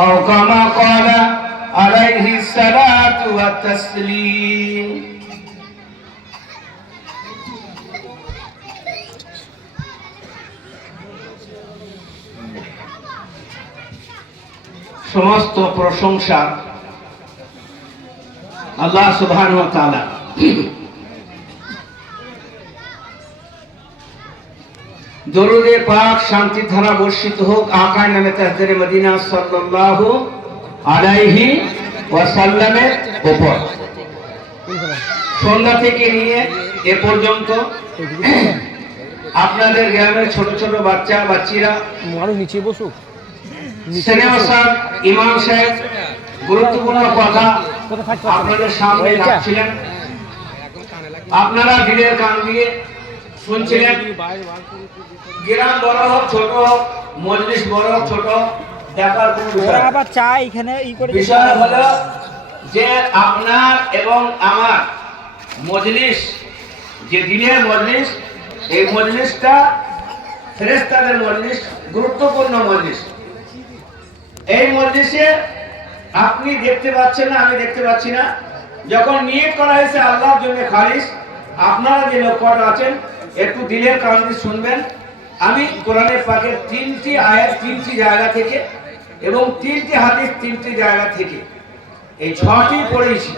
আও কামা ক্বালা আলাইহিস সালাতু ওয়াত তাসলিম। সমস্ত প্রশংসা আল্লাহ সুবহানাহু ওয়া তাআলা। দরুদে পাক শান্তি ধারা বর্ষিত হোক আকা নামে তাজদারে মদিনা সাল্লাল্লাহু আলাইহি ওয়াসাল্লামের উপর। সন্ধ্যা থেকে নিয়ে এ পর্যন্ত আপনাদের গ্রামের ছোট ছোট বাচ্চা বাচ্চিরা নিচে বসুক, ইমাম সাহেব গুরুত্বপূর্ণ কথা আপনাদের সামনে রাখছিলেন, আপনারা দিলের কান দিয়ে শুনছিলেন। গ্রাম বড় হোক ছোট হোক, মজলিস বড় হোক ছোট, দেখার কোন বিষয় হলো যে আপনার এবং আমার মজলিস, যে দিনের মজলিস, এই মজলিসটা ফেরেশতাদের মজলিস, গুরুত্বপূর্ণ মজলিস। এই মজলিসে আপনি দেখতে পাচ্ছেন না, আমি দেখতে পাচ্ছি না, যখন নিয়ত করা হয়েছে আল্লাহর জন্য খালিস, আপনারা যে লোক কটা আছেন একটু দিলের কান দিয়ে শুনবেন। আমি কোরআনের পাকের 3টি আয়াত 3টি জায়গা থেকে এবং 3টি হাদিস 3টি জায়গা থেকে এই 6টি পড়েছি।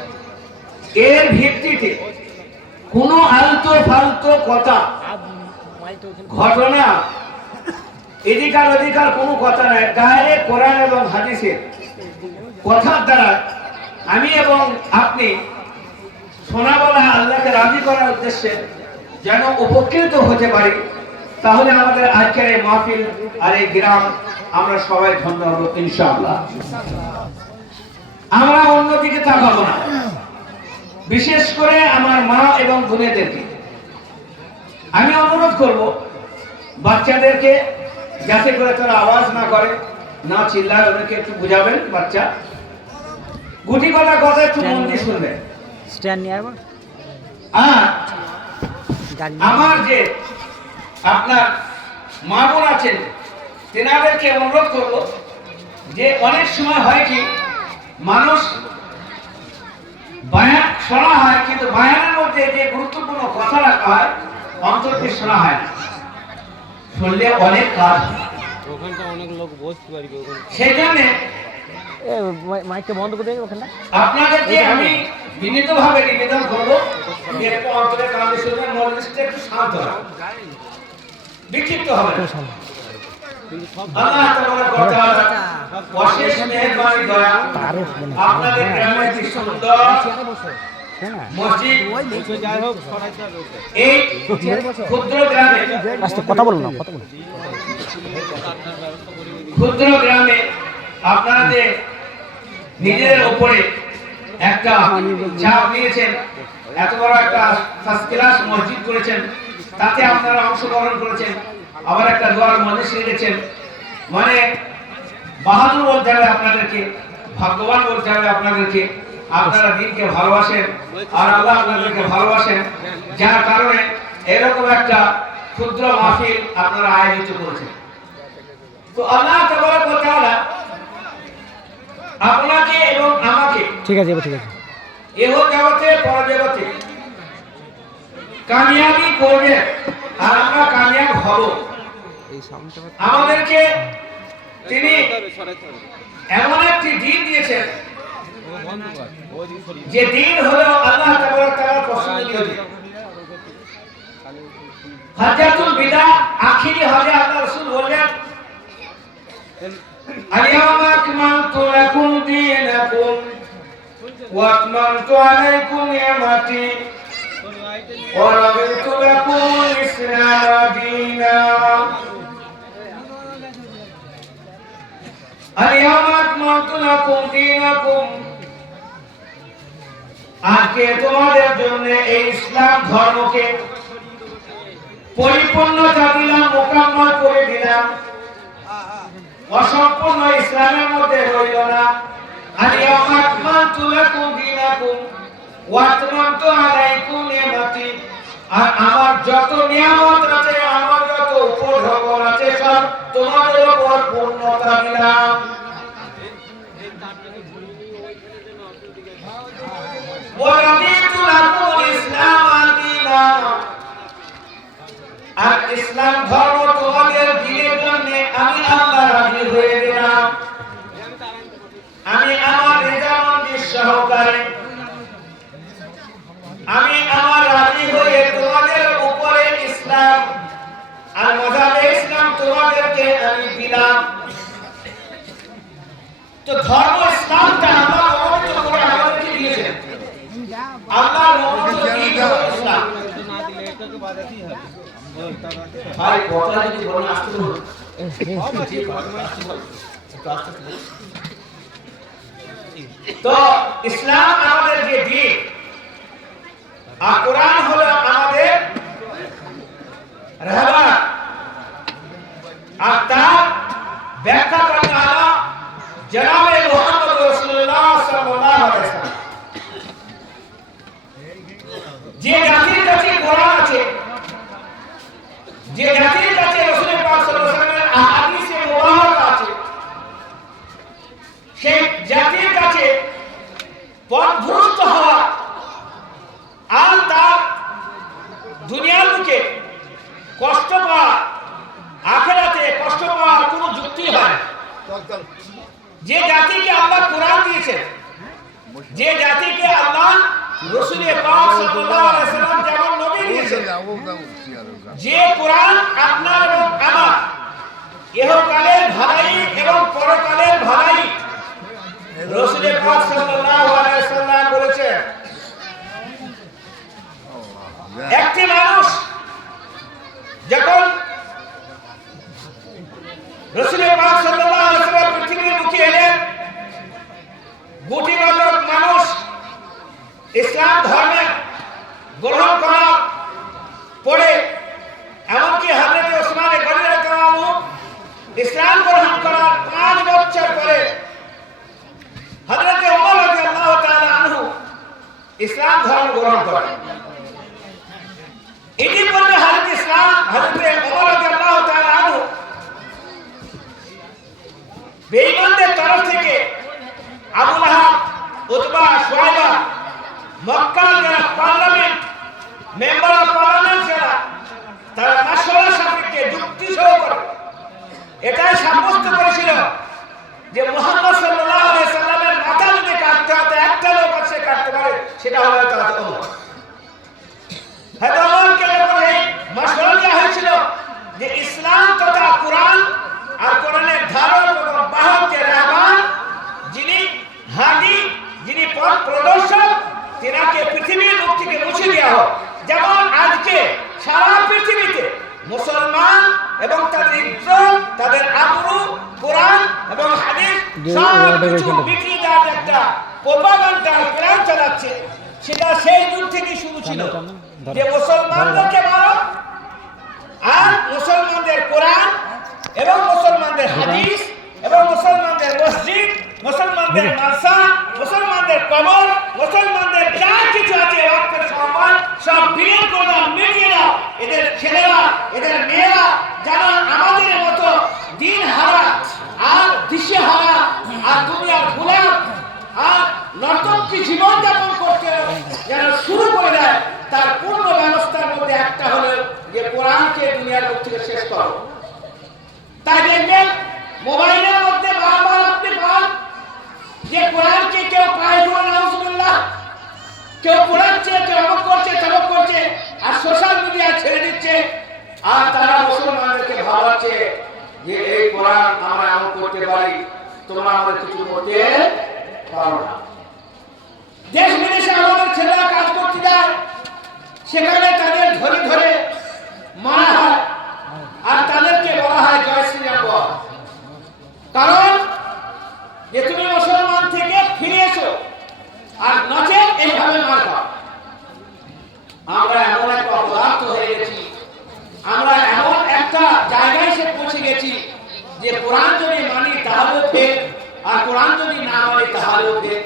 এর ভিত্তিতে কোনো আলতো ফালতো কথা, ঘটনা, এদিকার ওদিকার কোনো কথা নাই, ডাইরেক্ট কোরআন এবং হাদিসের কথার দ্বারা আমি এবং আপনি শোনা বলা আল্লাহকে রাজি করার উদ্দেশ্যে যেন উপকৃত হতে পারি, তাহলে আমাদের আজকের এই মাহফিল আর এই গ্রাম আমরা সবাই ধন্য হব ইনশাআল্লাহ। আমরা অন্যদিকে তাকাবো না, বিশেষ করে আমার মা এবং বোনেদেরকে আমি অনুরোধ করব, বাচ্চাদেরকে যাতে করে তারা আওয়াজ না করে, না চিল্লায়, ওদেরকে একটু বুঝাবেন। বাচ্চা গুটি কটা কথা একটু মন দিয়ে শুনবেন। আমার যে আপনার মা বোন আছেন তেনাদেরকে অনুরোধ করব যে অনেক সময় হয় কি, মানুষ বয়ান শোনা হয় কিন্তু বয়ানের মধ্যে যে গুরুত্বপূর্ণ কথা রাখা হয় অন্তর দিয়ে শোনা হয় না, শুনলে অনেক কাজ, ওখানটা অনেক লোক বসতে পারবে। সেই জন্য মাইকটা বন্ধ করে দেবে ওখানটা। আপনাদেরকে আমি বিনীতভাবে নিবেদন করবো যে একটু অন্তরের কানে শুনবেন, মজলিসটা একটু শান্ত হবে, বিক্ষিপ্ত হবে না। আল্লাহ তাআলার কথা অশেষ মেহেরবানি দয়া, আপনাদের গ্রামে কি সুন্দর মসজিদ, এই ক্ষুদ্র গ্রামে, কথা বলুন না, কথা বলুন, ক্ষুদ্র গ্রামে আপনারা যে নিজের উপরে একটা চাপ নিয়েছেন, এত বড় একটা ফার্স্ট ক্লাস মসজিদ করেছেন, তাতে আপনারা অংশগ্রহণ করেছেন, আবার একটা দোয়ার মজলিস রেখেছেন, মানে বাহাদুর বলতে হবে আপনাদেরকে, ভাগ্যবান বলতে হবে আপনাদেরকে। আপনারা দিনকে ভালোবাসেন আর আল্লাহ আপনাদেরকে ভালোবাসেন, যার কারণে এরকম একটা ক্ষুদ্র মাহফিল আপনারা আয়োজিত করেছেন। তো আল্লাহ তাবারক ওয়া তাআলা আপনাকে এবং আমাকে, ঠিক আছে ঠিক আছে, এহ জগতে পর জগতে কামিয়াবি করবে আর আমরা কামিয়াব হব। আমাদেরকে তিনি এমন একটি দিন দিয়েছেন যে দিন হলো আল্লাহ তাবারক ওয়া তাআলার পছন্দনীয় দিন। হজ্জাতুল বিদা, আখিরি হজে আল্লাহ রাসূল বললেন, আল-ইয়াওমা আকমালতু লাকুম দীনাকুম ওয়া আতমামতু আলাইকুম নি'মাতি ওয়া রাদিতু লাকুমুল ইসলাম দীনান। আল-ইয়াওমা আকমালতু লাকুম দীনাকুম, আজকে তোমাদের জন্য এই ইসলাম ধর্মকে পরিপূর্ণতা দিলাম, মোকাম্মল করে দিলাম, অসম্পূর্ণ ইসলামের মধ্যে রইল না। আল-ইয়াওমা আকমালতু লাকুম দীনাকুম ওয়া আতমামতু আলাইকুম নি'মাতি, আর আমার যত নিয়ামত আছে, আমার যত উপঢৌকন আছে, সব তোমাদের উপর পূর্ণতা দিলাম। ইসলাম, আর ইসলাম ধর্ম তোমাদের দিনের জন্য আমি আল্লাহ রাজি হয়ে গেলাম। আমি আমার রেজামন্দির সহকারে আমি আমার রাজি হয়ে তোমাদের উপরে ইসলাম আর মাযহাবে ইসলাম তোমাদেরকে আমি দিলাম। তো ধর্ম ইসলামটা আল্লাহ মনোনীত করে আমাদেরকে দিয়েছেন। আল্লাহ মনোনীত দিন হলো ইসলাম। ভাই কথা যদি বলেন আসতে বলুন। তো ইসলাম আমাদের যে দিন আর কোরআন হলো আমাদের রাহবার, আর তার ব্যাখ্যা করেন আলা জনাবে মুহাম্মদ রাসূলুল্লাহ সাল্লাল্লাহু আলাইহি ওয়াসাল্লাম। যে জাতির কাছে কোরআন আছে, যে জাতির কাছে রাসূল পাক সাল্লাল্লাহু আলাইহি ওয়াসাল্লামের আহাদিসে মুবারক আছে, সেই জাতির কাছে পথভ্রষ্ট হওয়া আর তার দুনিয়ার বুকে কষ্ট পাওয়া, আখিরাতে কষ্ট পাওয়ার কোনো যুক্তি হয় না। যে জাতিকে আল্লাহ কোরআন দিয়েছেন, যে জাতিকে আল্লাহ রাসূল পাক সাল্লাল্লাহু আলাইহি ওয়াসাল্লাম যেমন নবী দিয়েছেন, যে কোরআন আপনার এবং আমার ইহকালের ভালাই এবং পরকালের ভালাই রাসূল পাক সাল্লাল্লাহু আলাইহি ওয়াসাল্লাম বলেছেন। একটি মানুষ যখন রাসূল পাক সাল্লাল্লাহু আলাইহি ওয়াসাল্লাম পৃথিবীর বুকে এলেন, গুটিকতক মানুষ ইসলাম ধর্মে গ্রহণ করার পরে, এমনকি হযরত ওসমান গনি রাদিয়াল্লাহু আনহু ইসলাম গ্রহণ করার 5 বছর পরে হযরত ওমর রাদিয়াল্লাহু তাআলা আনহু ইসলাম ধর্ম গ্রহণ করেন। ইতিপূর্বে হযরত ওমর রাদিয়াল্লাহু তাআলা আনহু বেঈমানদের তরফ থেকে আবু লাহাব, উতবা, শুয়াইবা, মক্কার যারা পার্লামেন্ট মেম্বার অফ পার্লামেন্ট যারা, তারা মাশওয়ারা সাপেক্ষে যুক্তি সহকারে এটাই সাব্যস্ত করেছিল যে মুহাম্মদ সাল্লাল্লাহু আলাইহি সাল্লামের মাথা যদি কাটতে হতো, একটা লোক আছে কাটতে পারে, সেটা হলো হযরত ওমর। হযরত ওমরকে যখন এই মাশওয়ারা দেওয়া হয়েছিল যে ইসলাম তথা কোরআন আর কোরআনের ধারক এবং বাহক যে রাহবার, যিনি হাদি, যিনি পথ প্রদর্শক, তিনাকে পৃথিবীর মুখ থেকে মুছে দেওয়া হোক। যেমন আজকে সারা পৃথিবীতে মুসলমান এবং তাদের ইজ্জত, তাদের আবরু, কোরআন এবং হাদিস সব কিছু বিক্রি দেওয়ার একটা প্রোপাগান্ডা প্ল্যান চালাচ্ছে। সেটা সেই যুগ থেকে শুরু ছিল যে মুসলমানদেরকে মারো, আর মুসলমানদের কোরআন এবং মুসলমানদের হাদিস এবং মুসলমানদের মসজিদ, মুসলমানদের মাদ্রাসা, মুসলমানদের কবর, মুসলমানদের যা কিছু আছে ওয়াকফের সম্পদ সব বিলীন করে দাও, মিটিয়ে দাও। এদের ছেলেরা, এদের মেয়েরা যেন আমাদের মতো দিন হারা আর দিশে হারা আর দুনিয়ার গোলাম আর নর্তকী জীবনযাপন করতে যেন শুরু করে দেয়, তার পূর্ণ ব্যবস্থার মধ্যে একটা হলো যে কোরআনকে দুনিয়ার মুখ থেকে শেষ করো। তাই দেখবেন মোবাইলের মধ্যে বারবার আপনি পান যে কোরআনকে কেউ প্রায় করে নাউজুবিল্লাহ, কেউ পড়াচ্ছে, কেউ অমুক করছে, তমুক করছে, আর সোশ্যাল মিডিয়া ছেড়ে দিচ্ছে, আর তারা মুসলমানদেরকে ভাবাচ্ছে যে এই কোরআন আমরা এমন করতে পারি, তোমরা আমাদের কিছু করতে পারো না। দেশ বিদেশে আমাদের ছেলেরা কাজ করতে যায়, সেখানে তাদের ধরে ধরে মারা হয় আর তাদেরকে বলা হয় জয় শ্রীরাম বল। কারণ যে তুমি মুসলমান থেকে ফিরে এসো, আর নচেত এইভাবে মার খাও। আমরা এমন একটা অপদার্থ হয়ে গেছি, আমরা এমন একটা জায়গায় এসে পৌঁছে গেছি যে কোরআন যদি মানি তাহলেও ফেক, আর কোরআন যদি না মানি তাহলেও ফেক।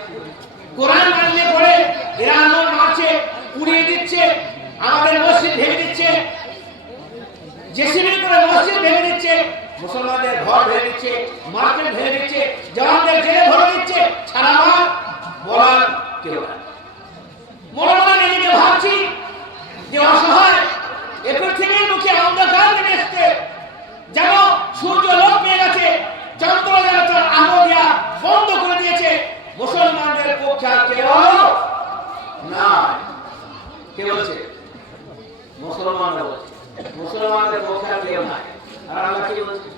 কোরআন মানলে পরে এরা এমন মারছে, উড়িয়ে দিচ্ছে, আমাদের মসজিদ ভেঙে দিচ্ছে, জেসিবি করে মসজিদ ভেঙে দিচ্ছে, মুসলমানদের ঘর ভেঙে দিচ্ছে, মার্কেট ভেঙে দিচ্ছে, জওয়ানদের জেলে ভরে দিচ্ছে, ছাড়া বলার কেউ নাই। মনে মনে নিজেকে ভাবছি যে অসহায় এ পৃথিবীর মুখে অন্ধকার নেমে এসছে, যেন সূর্য লোক পেয়ে গেছে, চন্দ্র যেন তার আলো দিয়া বন্ধ করে দিয়েছে, মুসলমানদের পক্ষে আর কেউ না। কে বলছে? মুসলমানরা বলছে মুসলমানদের পক্ষে আর কেউ নাই। আর আল্লাহ কি বলছে?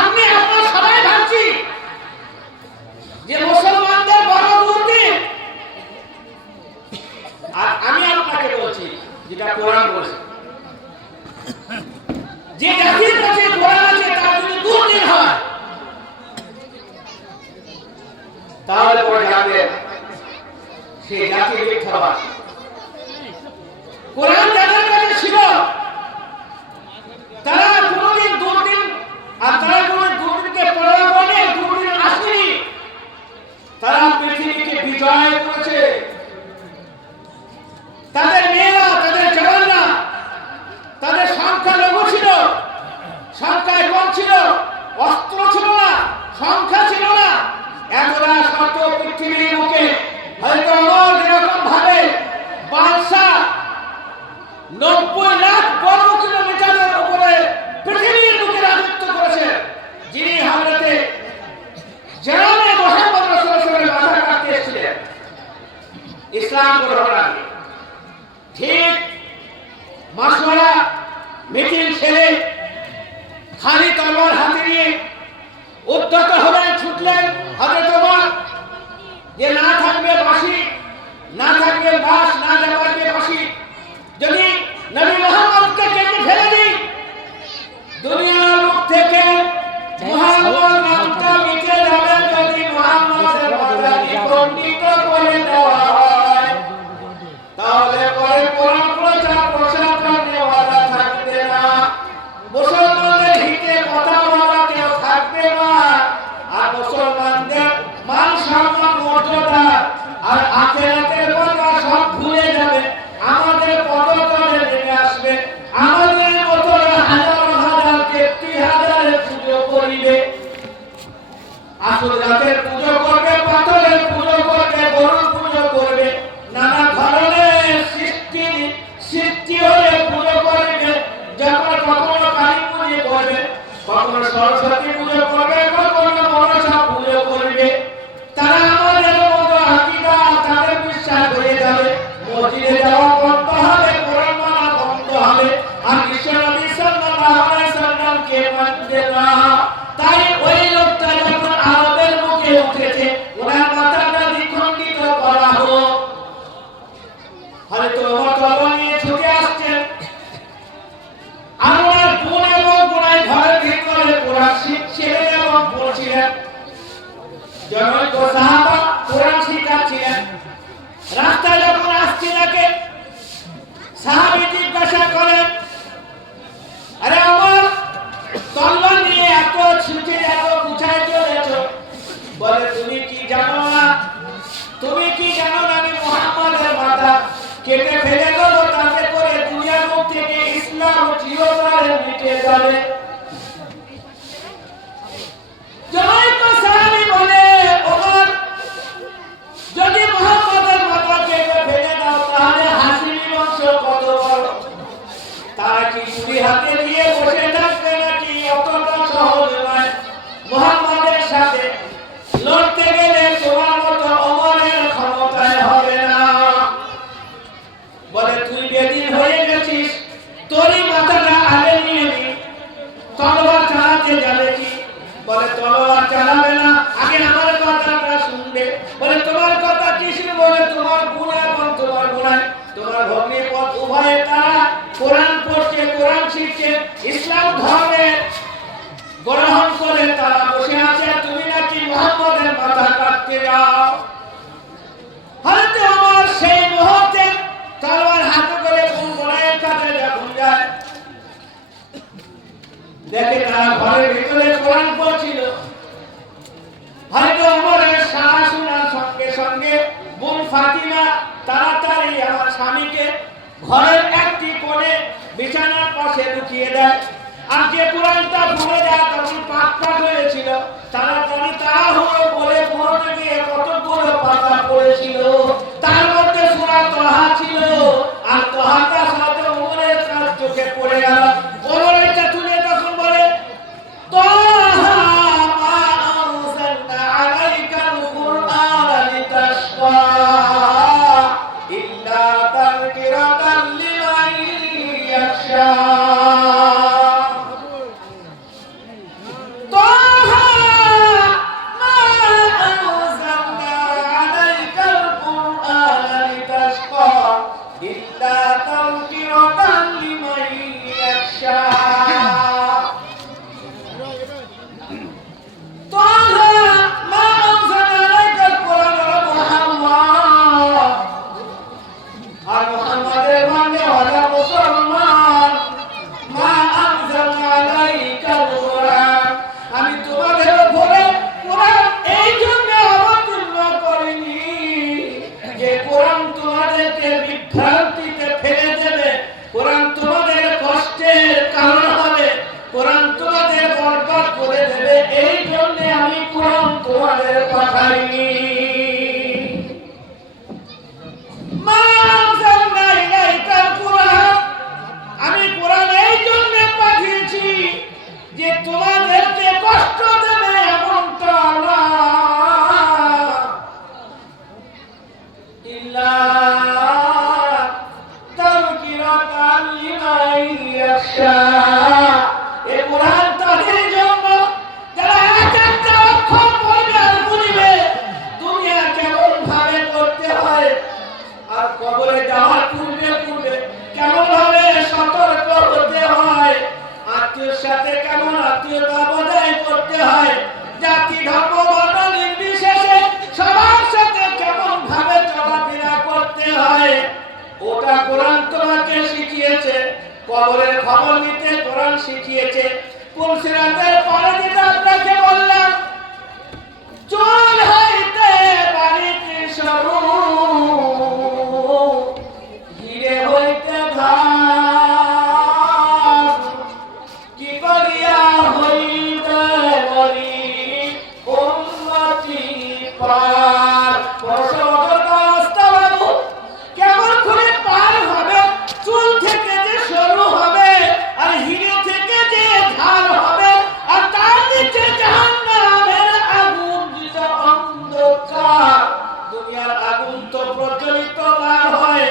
আমি আমরা সবাই ভাবছি যে মুসলমানদের বড় দুর্দিন, আর আমি আপনাকে বলছি যেটা কোরআন বলছে, যে জাতির কাছে কোরআন আছে তার যদি দুর্দিন হয় তাহলে পরে জানবে সেই জাতি মিথ্যাবাদ। কোরআন যাদের কাছে ছিল তারা কোনদিন দুর্দিন, আর তারা কোন দুর্দিনকে পরোয়া করে দুর্দিন আসেনি, তারা পৃথিবীকে বিজয় করেছে। তাদের মেয়েরা, তাদের জওয়ানরা, তাদের সংখ্যা লঘু ছিল, সংখ্যায় কম ছিল, অস্ত্র ছিল না, সংখ্যা ছিল না, এতটা শত পৃথিবীর মুখে হয়তো আমার যেরকম ভাবে বাদশাহ 90 লাখ বর্গ কিলোমিটারের উপরে পৃথিবীর বুকে রাজত্ব করেছে, যিনি হযরতে জনাবে মুহাম্মদ রাসূলুল্লাহ সাল্লাল্লাহু আলাইহি ওয়াসাল্লামের মাথা কাটতে এসেছিলেন ইসলাম গ্রহণের আগে। ঠিক মাসওয়ারা মিটিং ছেড়ে খালি তলোয়ার হাতে নিয়ে উদ্যত হলেন, ছুটলেন হযরত ওমর, যে না থাকবে বাঁশি, না থাকবে বাঁশ, না যাবে বাঁশি, যদি নবী মুহাম্মদকে কেটে ফেলে দিই দুনিয়ার মুখ থেকে মুহাম্মদ নামটা মিটে যাবে, যদি মুহাম্মদের মাথা খণ্ডিত করে দেওয়া হয় তাহলে পরে কোরআন প্রচার প্রসার করেওয়ালা থাকবে না, মুসলমানদের হিতে কথা বলা কেউ থাকবে না, আর মুসলমানদের মান সম্মান মর্যাদা আর আখিরাতের কথা সব ভুলে যাবে, আমাদের পদতলে নেমে আসবে, আমাদের মতো হাজার হাজার 30,000 পুজো করিবে, আসল জাতের পুজো করবে, পাথরের পুজো করবে, গরুর পুজো করবে, নানা ধরনের সৃষ্টি হয়ে পুজো করবে, যখন কখনো কালী পুজো করবে, কখনো সরস্বতী পুজো করবে, কখনো মনসা পুজো করবে, তারা আমাদের মতো আকীদা, তাদের বিশ্বাস হয়ে যাবে, মসজিদে যাওয়া বন্ধ হবে, কোরআন মানা বন্ধ হবে, আর বিশ্বনবী সাল্লাল্লাহু আলাইহি সাল্লামকে মানবে না। তাই ওই লোকটা যখন আরবের মুখে উঠেছে, ওনার মাথাটা দ্বিখণ্ডিত করা হোক, হয়তো ওমর তলোয়ার নিয়ে ছুটে আসছেন, আর ওনার বোন এবং বোনাই ঘরের ভিতরে কোরআন শিখছিলেন এবং পড়ছিলেন, জনৈক সাহাবা কোরআন শিখাচ্ছিলেন। রাস্তায় যখন আসছে তাকে সাহাবী জিজ্ঞাসা করেন, আরে ওমর, তলোয়ার নিয়ে এত ছুটে এত কোথায় চলেছ? বলে, তুমি কি জানো না, তুমি কি জানো না আমি মুহাম্মাদের মাথা কেটে ফেলে দেবো, তাতে করে দুনিয়ার মুখ থেকে ইসলাম চিরতরে মিটে যাবে। জনৈক সাহাবী বলে, ওমর, যদি মুহাম্মাদের মাথা কেটে ফেলে দাও তাহলে হাসিমি বংশ কত বড়, তারা কি ছুরি হাতে দিয়ে বসে থাকবে নাকি? অতটা সহজ নয়, মুহাম্মাদের সাথে লড়তে গেলে তোমার মতো ওমরের ক্ষমতায় হবে না। বলে, তুই বেদিন হয়ে গেছিস, তোরই মাথাটা আগে নিয়ে নি, তলোয়ার চালাতে যাবে কি? বলে, তলোয়ার চালাবে না, আগে আমার কথাটা শুনবে। বলে, তোমার কথা কি শুনবে? বলে, তোমার গুণ এবং তোমার গুণায় তোমার ভগ্নিপথ উভয়ে তারা কোরআন পড়ছে, কোরআন শিখছে, ইসলাম ধর্মের গ্রহণ করে তারা বসে আছে, তুমি নাকি মুহাম্মাদের মাথা কাটতে যাও। হয়তো আমার সেই মুহূর্তে তলোয়ার হাতে করে বোনের কাছে যখন যায়, দেখে তারা ঘরের ভিতরে কোরআন পড়ছিল, হয়তো ওমরের সারা শোনার সঙ্গে সঙ্গে বোন ফাতিমা তাড়াতাড়ি আমার স্বামীকে ঘরের একটি কোণে বিছানার পাশে লুকিয়ে দেয়, আর যে কোরআনটা পড়ে যায় তখন পাট হয়েছিল, তাড়াতাড়ি তাড়াহুড়ো করে পড়তে গিয়ে কতগুলো পাতা পড়েছিল, তার কবরে যাওয়ার পূর্বে পূর্বে কেমন ভাবে সতর্ক হতে হয়, আত্মীয়ের সাথে কেমন আত্মীয়তা বজায় করতে হয়, জাতি ধর্ম বর্ণ নির্বিশেষে সবার সাথে কেমন ভাবে চলাফেরা করতে হয়, ওটা কোরআন তোমাকে শিখিয়েছে। কবরের খবর নিতে কোরআন শিখিয়েছে। পুলসিরাতের পরে যেটা আপনাকে বললাম, চুল হইতে বাড়িতে সরু, হিরে হইতে ধান, কি করিয়া হইতে বলি উন্নতি পার। কেমন করে পার হবে? চুল থেকে যে সরু হবে, আর হিরে থেকে যে ধার হবে, আর তার নিচে জাহান্নামের আগুন, যেটা অন্ধকার। দুনিয়ার আগুন তো প্রজ্বলিত না হয়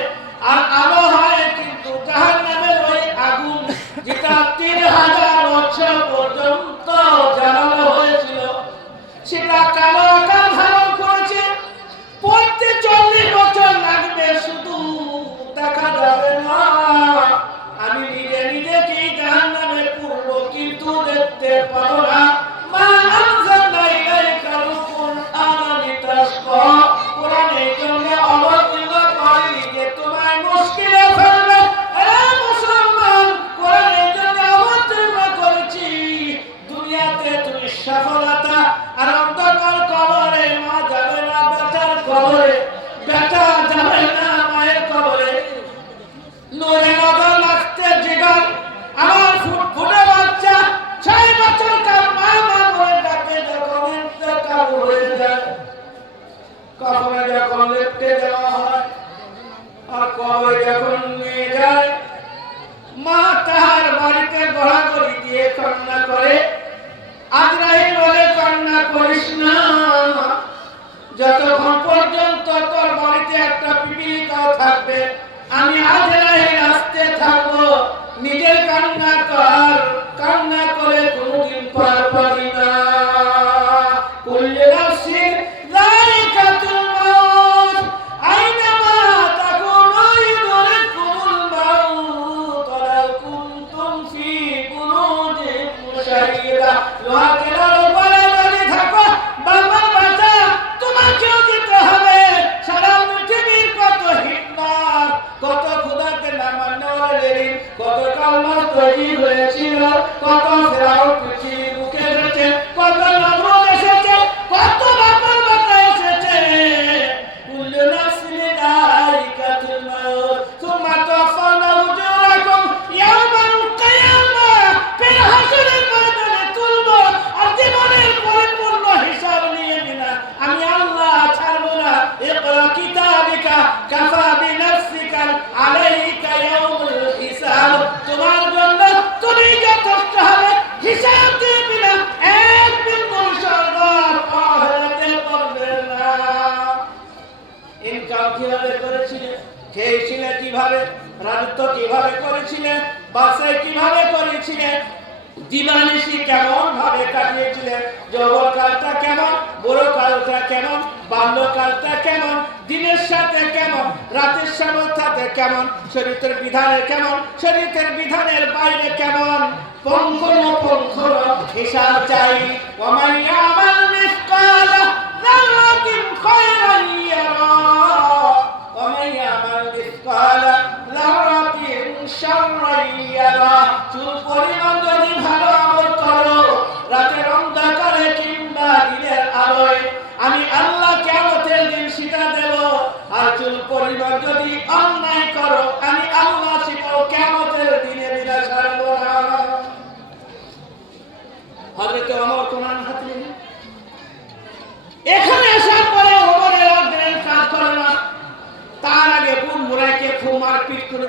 আর আলো হয়, কিন্তু জাহান্নামের ওই আগুন যেটা 3000 বছর পর্যন্ত জ্বালানো হয়েছিল, সেটা কালো আকার ধারণ করেছে। পড়তে 40 বছর লাগবে, শুধু দেখা যাবে না। আমি নিজে নিজেকেই জাহান্নামে পূর্ব, কিন্তু দেখতে পাবো না। মা আনজালনা ইলাইকাল কুরআনা লিতাশকা, কোরআন এই জন্য অবতীর্ণ করেনি যে তোমায় মুশকিলে ফেলবে। এ মুসলমান, কোরআন এই জন্য অবতীর্ণ করেছি দুনিয়াতে তুমি সফলতা আর অন্ধকার কবরে মা যাবে না, বেটার কবরে বেটা যাবে না, মায়ের কবরে নূরে নজর লাগতে জিগার। আমার ফুটফুটে বাচ্চা 6 বছর কার মা মা বলে ডাকে, যখন ইন্তেকাল হয়ে যায়, কবরে যখন লেপটে দেওয়া হয় আর কবরে যখন নিয়ে যায়, মা তাহার বাড়িতে গড়াগড়ি দিয়ে কান্না করে। আজরাইল বলে, কান্না করিস না, যতক্ষণ পর্যন্ত তোর বাড়িতে একটা পিপীলিকাও থাকবে আমি আজরাইল আসতে থাকবো। নিজের কান্না কর, কান্না করে কোনদিন পার পাবি না। কুল্লু নাফসিন যায়িকাতুল মাউত, আইনামা তাকুনু ইউদরিকুমুল মাউত ওয়ালাউ কুনতুম ফি বুরুজিন মুশাইয়্যাদা। লোহাকের উপরে যদি থাকো, বাবা বাচ্চা তোমাকেও যেতে হবে। সারা পৃথিবীর কত হিটলার, কত খোদাকে না মাননেওয়ালা, কত কালমাস তৈরি হয়েছিল, কত ফেরাও পৃথিবীর বুকে এসেছে, কত নমরুদ এসেছে, কত বাবার বাচ্চা এসেছে। কুল্লু নাফসিন যায়িকাতুল মাউত সুম্মা তুওয়াফাউনা উজুরাকুম ইয়াওমাল কিয়ামাহ। ফির হাসরের ময়দানে তুলব আর জীবনের পরিপূর্ণ হিসাব নিয়ে নিলাম। আমি আল্লাহ ছাড়বো না। ইকরা কিতাবিকা কাফা বিনাফসিকা আলাইকা ইয়াউমুল হিসাব। তোমার জন্য তুমি যথেষ্ট হবে, হিসাব দিবি না, এক বিন্দু সরকার পাহাড়াতে পারবে না। ইনকাম কিভাবে করেছিলে, খেয়েছিলে কিভাবে, রাজত্ব কিভাবে করেছিলে, বাসায় কিভাবে করেছিলে, দিবানিশি কেমন ভাবে কাটিয়েছিলে, যৌবনকালটা কেমন, বুড়োকালটা কেমন, বাল্যকালটা কেমন, দিনের সাথে কেমন, রাতের সাথে কেমন, শরীয়তের বিধানের কেমন, শরীয়তের বিধানের বাইরে কেমন, পঙ্খন হিসাব চাই। ওয়া মান ইয়ামাল মিসকালা যাররাতিন খায়রান ইয়ারা ওয়া মান ইয়ামাল মিসকালা যাররাতিন শাররান ইয়ারা। চুল পরিমাণ যদি ভালো আমল করো, রাতের অন্ধকারে কিংবা দিনের আলোয়, আমি আল্লাহ কিয়ামতের দিন সেটা দেব। আর চুল পরিমাণ যদি অন্যায় করো, আমি আল্লাহ সেটাও কিয়ামতের দিনে দিলে ছাড়ব না। হযরত ওমর কোরআন হাতে এখানে আসার পরে ওমরের অগ্রেণ কাজ করে না, তার আগে বোন মুরাইকে খুব মারপিট করে।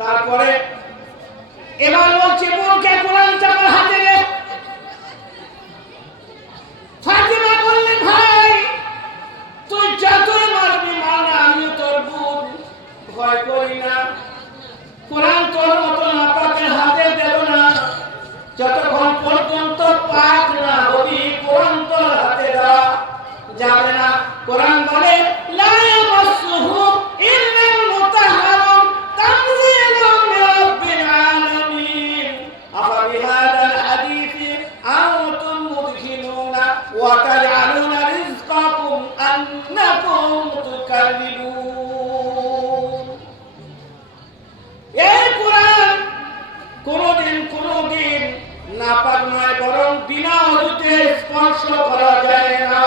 তারপরে এবার বলছে, বোনকে কোরআনটা আমার হাতে দে। ফাতিমা বললেন, ভাই তুই যতই মারবি মার না, আমিও তোর বোন, ভয় করি না। কোরআন তোর মতো নাপাকে হাতে দেব না, যতক্ষণ পর্যন্ত পাক না হবি কোরআন তোর হাতে দেওয়া যাবে না। কোরআন বলে লা ইয়ামাসসু أفبهذا الحديث أنتم مدهنون وتجعلون رزقكم أنكم تكذبون এই কোরআন কোনদিন নাপাক নয়, বরং বিনা অজুতে স্পর্শ করা যায় না।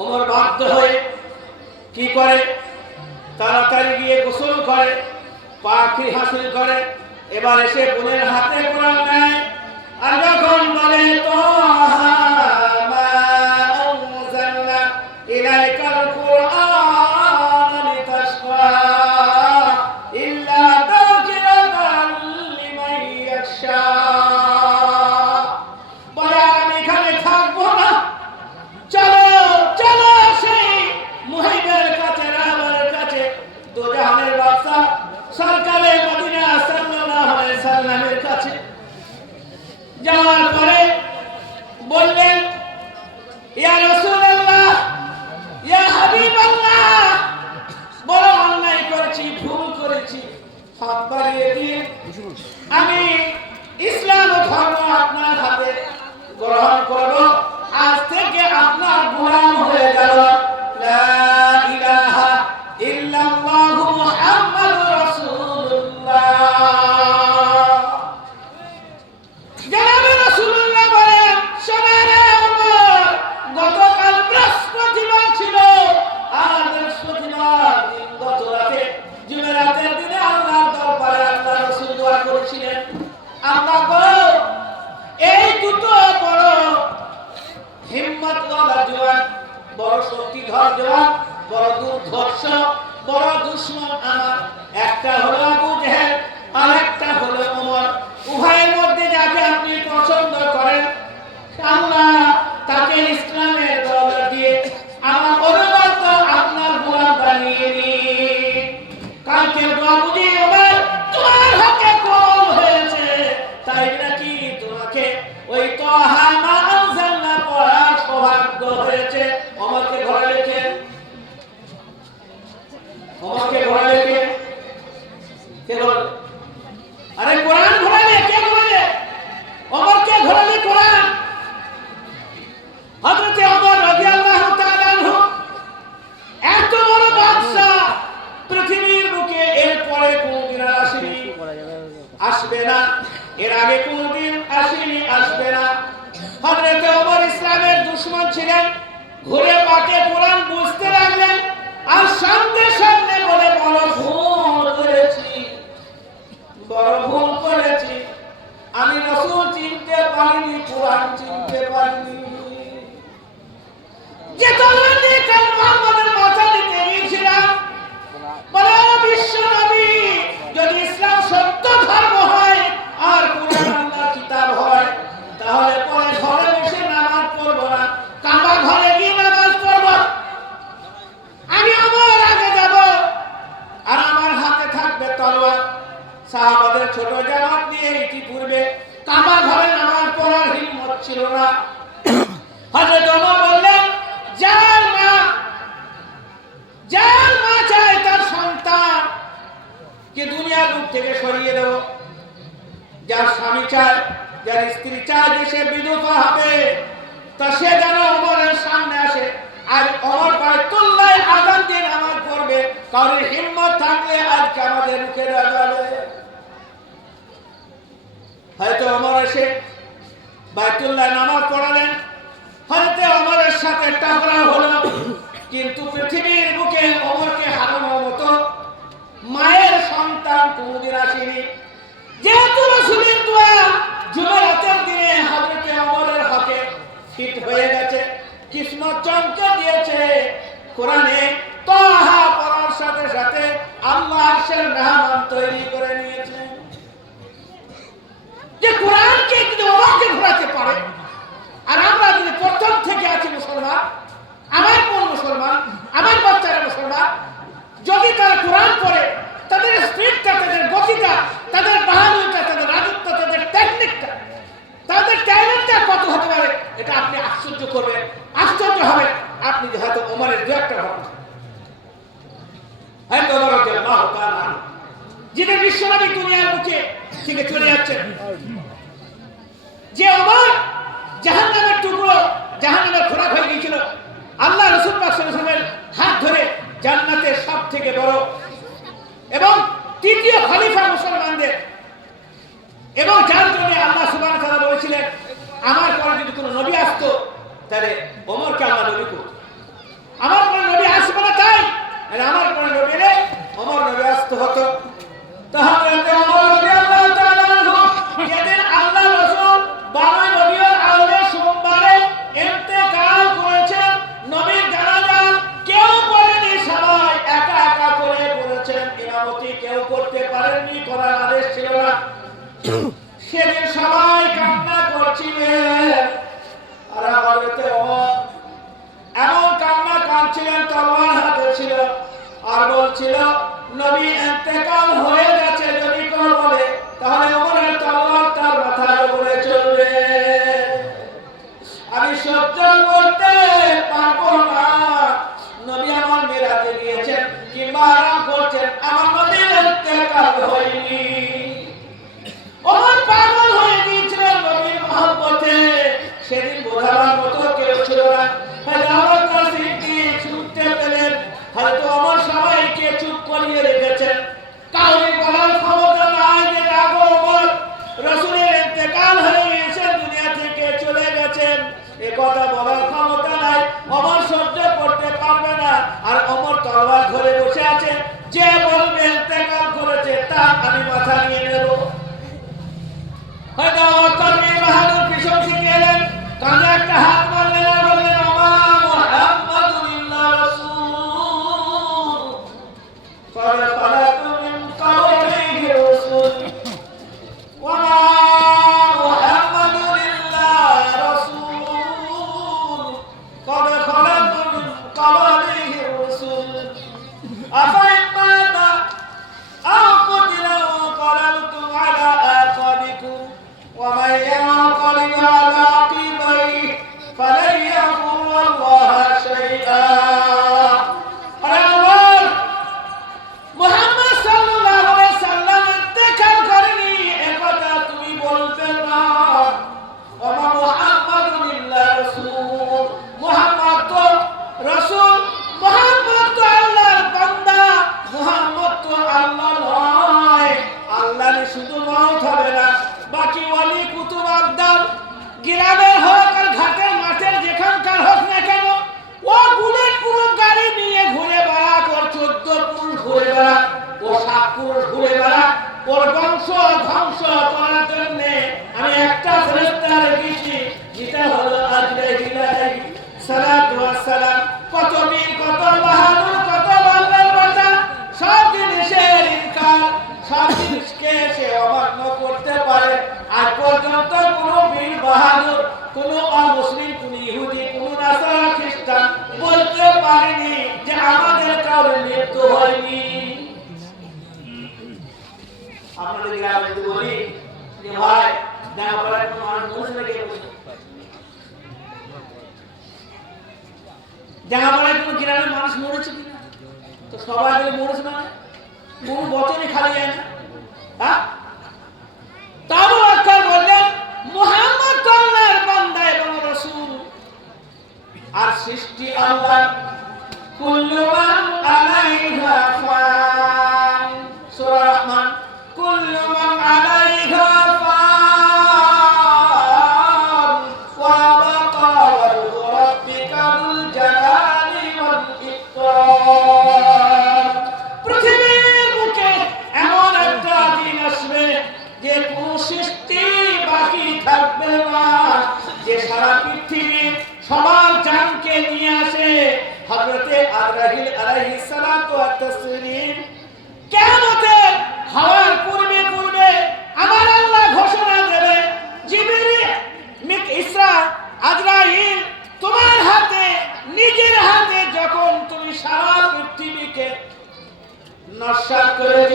ওমর বাধ্য হয়ে কি করে, তাড়াতাড়ি গিয়ে গোসল করে, পাখি হাসিল করে, এবার এসে বোনের হাতে কোরআন নেয়, আর যখন বলে তাহা মা আনজালনা ইলাইকাল কুরআন লিতাশকা ইল্লা তাযকিরাতান লিমান ইয়াখশা, বলে আমি এখানে থাকবো না, চলো চলো সেই মুহাইবের কাছে, রাহবার কাছে, দোজাহানের বাদশা সরকারে মদিনা সাল্লাল্লাহু আলাইহি সাল্লামের কাছে যাওয়ার পরে বললেন, ইয়া রাসূলুল্লাহ, ইয়া হাবিবাল্লাহ, বড় অন্যায় করেছি, ভুল করেছি, হাত বাড়িয়ে দিয়ে আমি ইসলাম ধর্ম আপনার হাতে গ্রহণ করব, আজ থেকে আপনার গোলাম হয়ে যাব। লা ইলাহা ইল্লাল্লাহু মুহাম্মাদুর রাসূলুল্লাহ। জনাবে রাসূলুল্লাহ বলেন, শোনো রে ওমর, গতকাল বৃহস্পতিবার ছিল, আর বৃহস্পতিবার দিন গত রাতে জুমেরাতের দিনে আল্লাহর দরবারে আল্লাহ রাসূল দোয়া করেছিলেন, আল্লাহ গো, এই দুটো বড় হিম্মতওয়ালা জওয়ান, বড় শক্তিধর জওয়ান, বড় দুর্ধর্ষ, বড় দুশমন আমার, একটা হলো আবু জেহেল আর একটা হলো ওমর, উভয়ের মধ্যে যাকে আপনি পছন্দ করেন আল্লাহ তাকে ইসলামের দৌলত দিয়ে আমার অনুগত আপনার গোলাম বানিয়ে নিন। কালকের দোয়া বুঝি ওমর তোমার হকে কম হয়েছে, তাই নাকি তোমাকে ওই তাহা মা আনজালনা পড়ার সৌভাগ্য হয়েছে। ওমরকে ঘরে রেখে, ওমরকে ঘরে রেখে কে বল, আরে কোরআন ঘোরালে, কে ঘোরালে? ওমরকে ঘোরালে কোরআন। হযরত ওমর রাদিয়াল্লাহু তাআলা আনহু এত বড় বাদশা পৃথিবীর বুকে এরপরে কোনদিন আসেনি, আসবে না, এর আগে কোনদিন আসেনি, আসবে না। হযরত ওমর ইসলামের দুশমন ছিলেন, ঘুরে পাকে কোরআন বুঝতে লাগলেন, আর সামনে সামনে বলে বড় ভুল করেছি, বড় ভুল করেছি, আমি রাসূল চিনতে পারিনি, কোরআন চিনতে পারিনি। যে তলোয়ার দিয়ে কাল মুহাম্মদের মাথা দিতে গিয়েছিলাম, বলে বিশ্ব নবী, যদি ইসলাম সত্য ধর্ম হয় আর কোরআন আল্লাহর কিতাব হয়, তাহলে পরে ঘরে বসে নামাজ পড়ব না, কাবা ঘরে গিয়ে নামাজ পড়ব। আমি আমার আগে যাব, আর আমার হাতে থাকবে তলোয়ার। সাহাবাদের ছোট জামাত নিয়ে ইতিপূর্বে কাবা ঘরে নামাজ পড়ার হিম্মত ছিল না। হযরত ওমর বললেন, যার মা চায় তার সন্তান কে দুনিয়ার বুক থেকে সরিয়ে দেব, যার স্বামী চায়, যার স্ত্রী চায় যে সে বিধবা হবে, তা সে যেন ওমরের সামনে আসে, আর ওমর বাইতুল্লাহ আযান দিয়ে নামাজ পড়বে। কারোর হিম্মত থাকলে আজকে আমাদের মুখে রাগাবে। হয়তো ওমর এসে বাইতুল্লাহ নামাজ পড়ালেন, হয়তো ওমরের সাথে টাকরাও হলো, কিন্তু পৃথিবীর বুকে ওমরকে হারানোর মতো মায়ের সন্তান কোনদিন আসেনি। যেহেতু রাসূলের দোয়া জুমেরাতের দিনে হযরত ওমরের হকে ফিট হয়ে গেছে, কিসমত চমকে দিয়েছে, কোরআনে তাহা পড়ার সাথে সাথে আল্লাহ আরশের মেহমান তৈরি করে নিয়েছেন। যে কোরআনকে যদি ওমরকে ঘোরাতে পারে, আর আমরা যদি প্রথম থেকে আছি মুসলমান, আমার কোন মুসলমান, আমার বাচ্চারা মুসলমান, যদি তারা কোরআন পড়ে, তাদের স্পিডটা, তাদের গতিটা, তাদের বাহাদুরিটা, তাদের রাজত্ব, তাদের টেকনিকটা, তাদের ট্যালেন্টটা কত হতে পারে, এটা আপনি আশ্চর্য করবেন, আশ্চর্য হবেন। আপনি হয়তো ওমরের দু একটা ঘটনা, হয়তো ওমর রাদিয়াল্লাহু তাআলা যিনি বিশ্বনবী দুনিয়ার বুকে থেকে চলে যাচ্ছেন, যে ওমর জাহান্নামের টুকরো, জাহান্নামের খোরাক হয়ে গিয়েছিল, আল্লাহ রাসূল পাক সাল্লাল্লাহু আলাইহি ওয়াসাল্লামের হাত ধরে জান্নাতের সবথেকে বড় এবং তৃতীয় খলিফা মুসলমানদের, এবং যার জন্য আল্লাহ সুবহানাহু ওয়া তাআলা বলেছিলেন আমার পরে যদি কোনো নবী আসতো তাহলে ওমরকে আল্লাহ নবী করত। আমার পরে নবী আসবে না, তাই আমার পরে নবী নেই, ওমর নবী আসতে হতো। তাহলে ওমর রাদিয়াল্লাহু তাআলা আনহু যেদিন আল্লাহ রাসূল 12 রবিউল আউয়ালের সোমবারে ইন্তেকাল করেছেন, নবীর জানাজা কেউ পড়েনি, সবাই একা একা করে পড়েছেন, ইমামতি কেউ করতে পারেননি, করার আদেশ ছিল না। সেদিন সবাই কান্না করছিলেন, আর হযরতে ওমর এমন কান্না কাঁদছিলেন, তলোয়ার হাতে ছিল, আর বলছিল নবী ইন্তেকাল হয়ে গেছে যদি কেউ বলে তাহলে ওমরের তলোয়ার তার মাথার উপরে চলবে, আমি সহ্য করতে পারবো না। নবী আমার মেরাজে গিয়েছেন কিংবা আরাম করছেন, আমার নবীর ইন্তেকাল হয়নি। ওমর পাগল হয়ে গিয়েছিলেন নবীর মহব্বতে, সেদিন বোঝাবার মতো কেউ ছিল না। হযরত সিদ্দিক শুনতে পেলেন, হযরত ওমর সবাইকে চুপ করিয়ে রেখেছেন, কাউকে বলার ক্ষমতা নাই যে ডাকো ওমর, রাসূলের ইন্তেকাল হয়ে গেছে, দুনিয়া থেকে চলে গেছেন, এ কথা বলার ক্ষমতা নাই। ওমর সহ্য করতে পারবে না, আর ওমর তলোয়ার ধরে বসে আছে, যে বলবে ইন্তেকাল করেছে তার আমি মাথা নিয়ে নেব। হয়তো কর্মী বাহাদুর পিছন থেকে এলেন, কাঁধে একটা হাত মারলেন আর বললেন আমা মুহাম্মাদুর ইল্লা রাসূল قد خلت من قبله الرسل وما محمد إلا رسول قد خلت من قبله الرسل أفإن مات أو قتل انقلبتم على أعقابكم ومن ينقلب على عقبيه فلن يضر الله شيئا। মুহাম্মদ সাল্লাল্লাহু আলাইহি সাল্লাম ইন্তেকাল করেনি একথা তুমি বলতে না। ওমা মুহাম্মাদুন ইল্লা রাসূল, মুহাম্মদ তো রাসূল, মুহাম্মদ তো আল্লাহর বান্দা, মুহাম্মদ তো আল্লাহ নয়। আল্লাহর শুধু মওত হবে না, বাকি ওয়ালি কুতুব আবদাল গ্রামের হোক আর ঘাটের মাঠের যেখানকার হোক না কেন, ও বুলেট পুরো গাড়ি নিয়ে ঘুরে বেড়াক, ওর 14 পুরুষ ঘুরে বেড়াক, ও 7 পুরুষ ঘুরে বেড়াক, ওর বংশ ধ্বংস করার জন্য আমি একটা ফেরেশতা রেখেছি, যেটা হলো আজরাইল আলাইহিস সালাতু ওয়াস সালাম। কত বীর, কত বাহাদুর, কত বান্দার বাঁচা, সব জিনিসের ইনকার, সব জিনিসকে সে অমান্য করতে পারে। আজ পর্যন্ত কোনো বীর বাহাদুর, কোনো অমুসলিম, কোনো ইহুদি, কোনো নাসারা, খ্রিস্টান বলতে পারেনি যে আমাদের কারণে মৃত্যু হয়নি। আপনাদের গ্রামে যদি বলি যে ভাই দেখা পড়ায় কোনো মানুষ মরেছে নাকি, দেখা পড়ায় কোনো গ্রামের মানুষ মরেছে কিনা, তো সবাই মিলে মরেছে মানে কোনো বচনই খালি যায় না। হ্যাঁ, তাবু আক্তার বললেন মুহাম্মদ তো আল্লাহর বান্দা এবং রাসূল, আর সৃষ্টি আল্লাহ। কুল্লু মান আলাইহা ফান, সূরা রহমান, কুল্লু মান আলাইহা ফান ওয়া বাকা ওয়াজহু রাব্বিকা যুল জালালি ওয়াল ইকরাম। পৃথিবীর বুকে এমন একটা দিন আসবে যে কোন সৃষ্টি বাকি থাকবে না, যে সারা পৃথিবীর সবার জানকে নিয়ে আসে। হযরতে আজরাইল আলাইহিস সালাতু ওয়াত তাসলিম কিয়ামতের হওয়ার পূর্বে পূর্বে আমার আল্লাহ ঘোষণা দেবে, জিবরিল, ইসরা, আজরাইল, তোমার হাতে, নিজের হাতে যখন তুমি সারা পৃথিবীকে নস্বাত করেছ,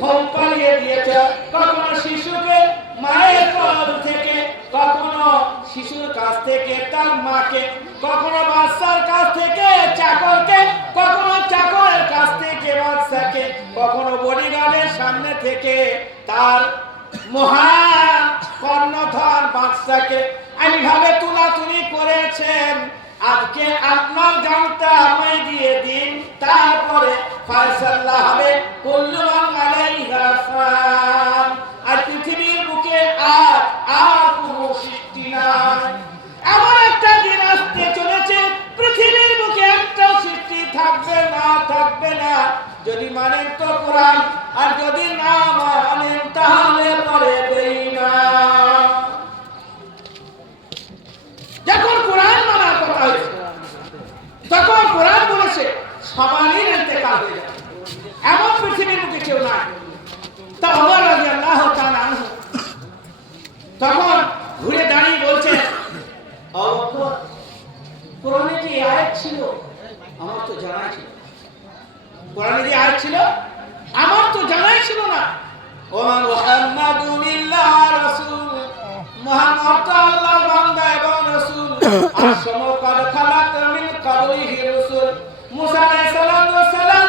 ঘুম পাড়িয়ে দিয়েছ, কখনো শিশুকে মায়ের কোল থেকে, কখনো শিশুর কাছ থেকে তার মাকে, কখনো বাচ্চার কাছ থেকে চাকরকে, কখনো চাকরের কাছ থেকে বাচ্চাকে, কখনো বডিগার্ডের সামনে থেকে তার মহান কর্ণধর বাদশাকে এইভাবে তুলাতুলি করেছেন। আজকে আপনার জানটা আমি দিয়ে দিন, তারপরে ফয়সালা হবে কুল্লু মান আলাইহা ফান। আর পৃথিবীর বুকে আর কোনো সৃষ্টি নাই। এমন একটা দিন আসতে চলেছে পৃথিবীর বুকে একটা সৃষ্টি থাকবে না। যদি মানেন তো কোরআন, আর যদি না মানেন তাহলে পরে বেঈমান। যখন কোরআন মানার কথা হয়েছে তখন কোরআন বলেছে সবারই ইন্তেকাল হয়ে যাবে, এমন পৃথিবীর বুকে কেউ নাই। তা ওমর রাদিয়াল্লাহু তাআলা আনহু তখন ঘুরে দাঁড়িয়ে বলছে, কোরআনে কি আয়াত ছিল? আমার তো জানা ছিল। কোরআনে যে আয়াত ছিল আমার তো জানাই ছিল না। ওয়া মুহাম্মাদুন ইল্লাহ রাসূল, মুহাম্মদ তো আল্লাহর বান্দা এবং রাসূল। আসমু কাদ খালাত মিন ক্বাবলিহি রাসূল। মুসা আলাইহিস সালাতু ওয়াস সালাম,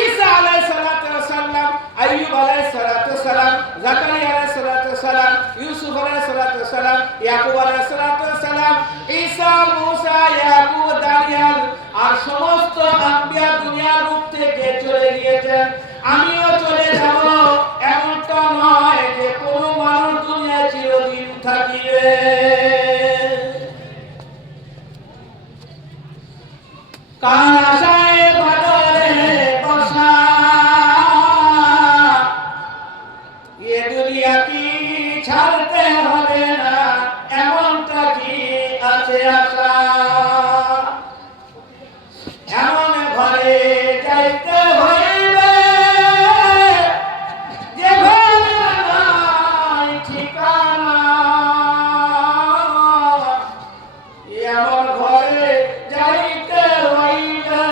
ঈসা আলাইহিস সালাতু ওয়াস সালাম, আইয়ুব আলাইহিস সালাতু ওয়াস সালাম, জাকারিয়া আলাইহিস সালাতু ওয়াস সালাম, ইউসুফ আলাইহিস সালাতু ওয়াস সালাম, ইয়াকুব আলাইহিস সালাতু ওয়াস সালাম, ঈসা, মুসা, ইয়াকুব, দানিয়েল আর সমস্ত আম্বিয়া দুনিয়ার বুক থেকে চলে গিয়েছেন। আমিও চলে যাব, এমনটা নয় যে কোনো মানুষ দুনিয়ায় চিরদিন থাকিবে। কার আশায় বাদরে বসা, এ দুনিয়া কি ছাড়তে হবে না, এমনটা কি আছে আশা। এমন ঘরে যাইতে হইবে যে ঘরে নাই ঠিকানা, এমন ঘরে যাইতে হইবে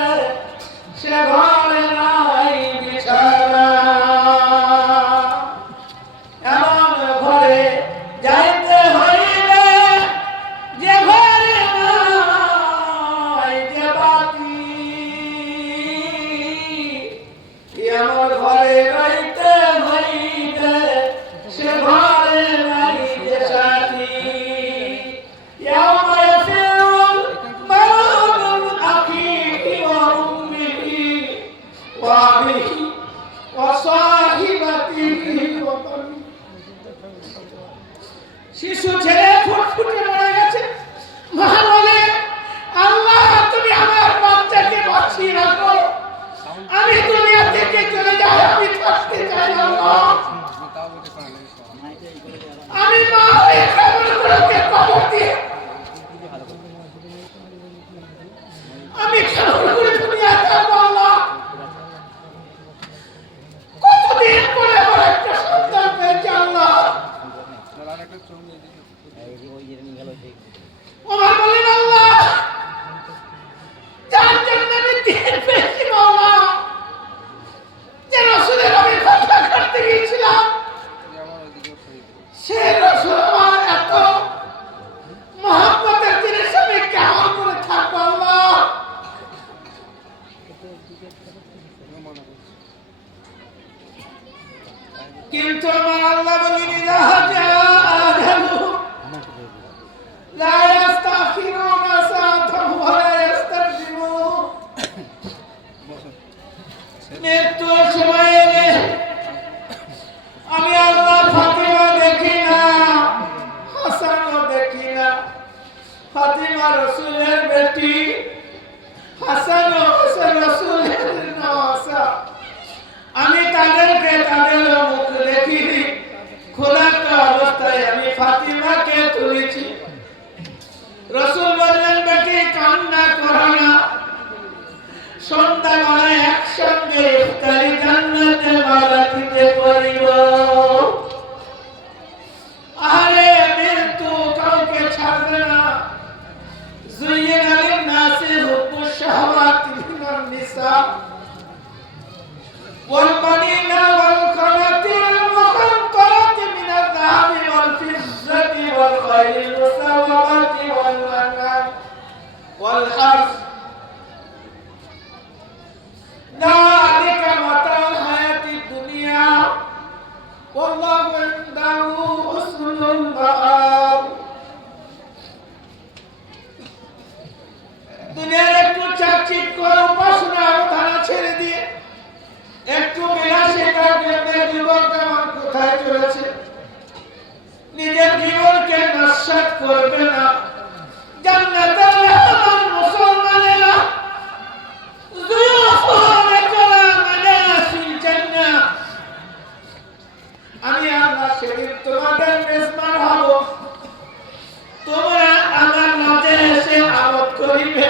সে ঘরে নাই বিছানা। এমন ঘরে যাইতে হইবে যে ঘরে নাই যে বাতি, এমন ঘরে যাইতে হইবে সে ঘরে নাই যে সাথী। ইয়াউমা ইয়াফিরুল মার'উ মিন আখিহি ওয়া উম্মিহি ওয়া আবিহি ওয়া সাহিবাতিহি ওয়া বানিহি। শিশু ছেলে ফুটফুটে মরে গেছে, মা বলে আল্লাহ তুমি আমার বাচ্চাকে বাঁচিয়ে রাখো, আমি দুনিয়া থেকে চলে যাই, আমি থাকতে চাই না আল্লাহ। আমি মা হয়ে কবরগুলোকে কবর দিয়ে আমি কেমন করে দুনিয়া থাকবো আল্লাহ। কতদিন পরে আমার একটা সন্তান পেয়েছে আল্লাহ। ওমর বলেন আল্লাহ যার জন্য আমি দিন পেয়েছি মাওলা, যে রাসূলের আমি কথা করতে গিয়েছিলাম, সে রাসূল আমার এত মহব্বতের জিনিস আমি কেমন করে থাকবো আল্লাহ। কিন্তু আমার আল্লাহ বলেন ইযা জাআ আজালু লা ইস্তাখিরুনা সাআতান ওয়া লা ইস্তাকদিমুন। মৃত্যুর সময় এলে আমি আল্লাহ ফাতিমা দেখি না, করবে না। জান্নাতের মেহমান মুসলমানেরা যুয়ুফুন ইকরাম আনাসিল জান্নাহ, আমি আল্লাহ সেদিন তোমাদের মেজবান হব, তোমরা আমার মাঝে এসে আবাদ করিবে।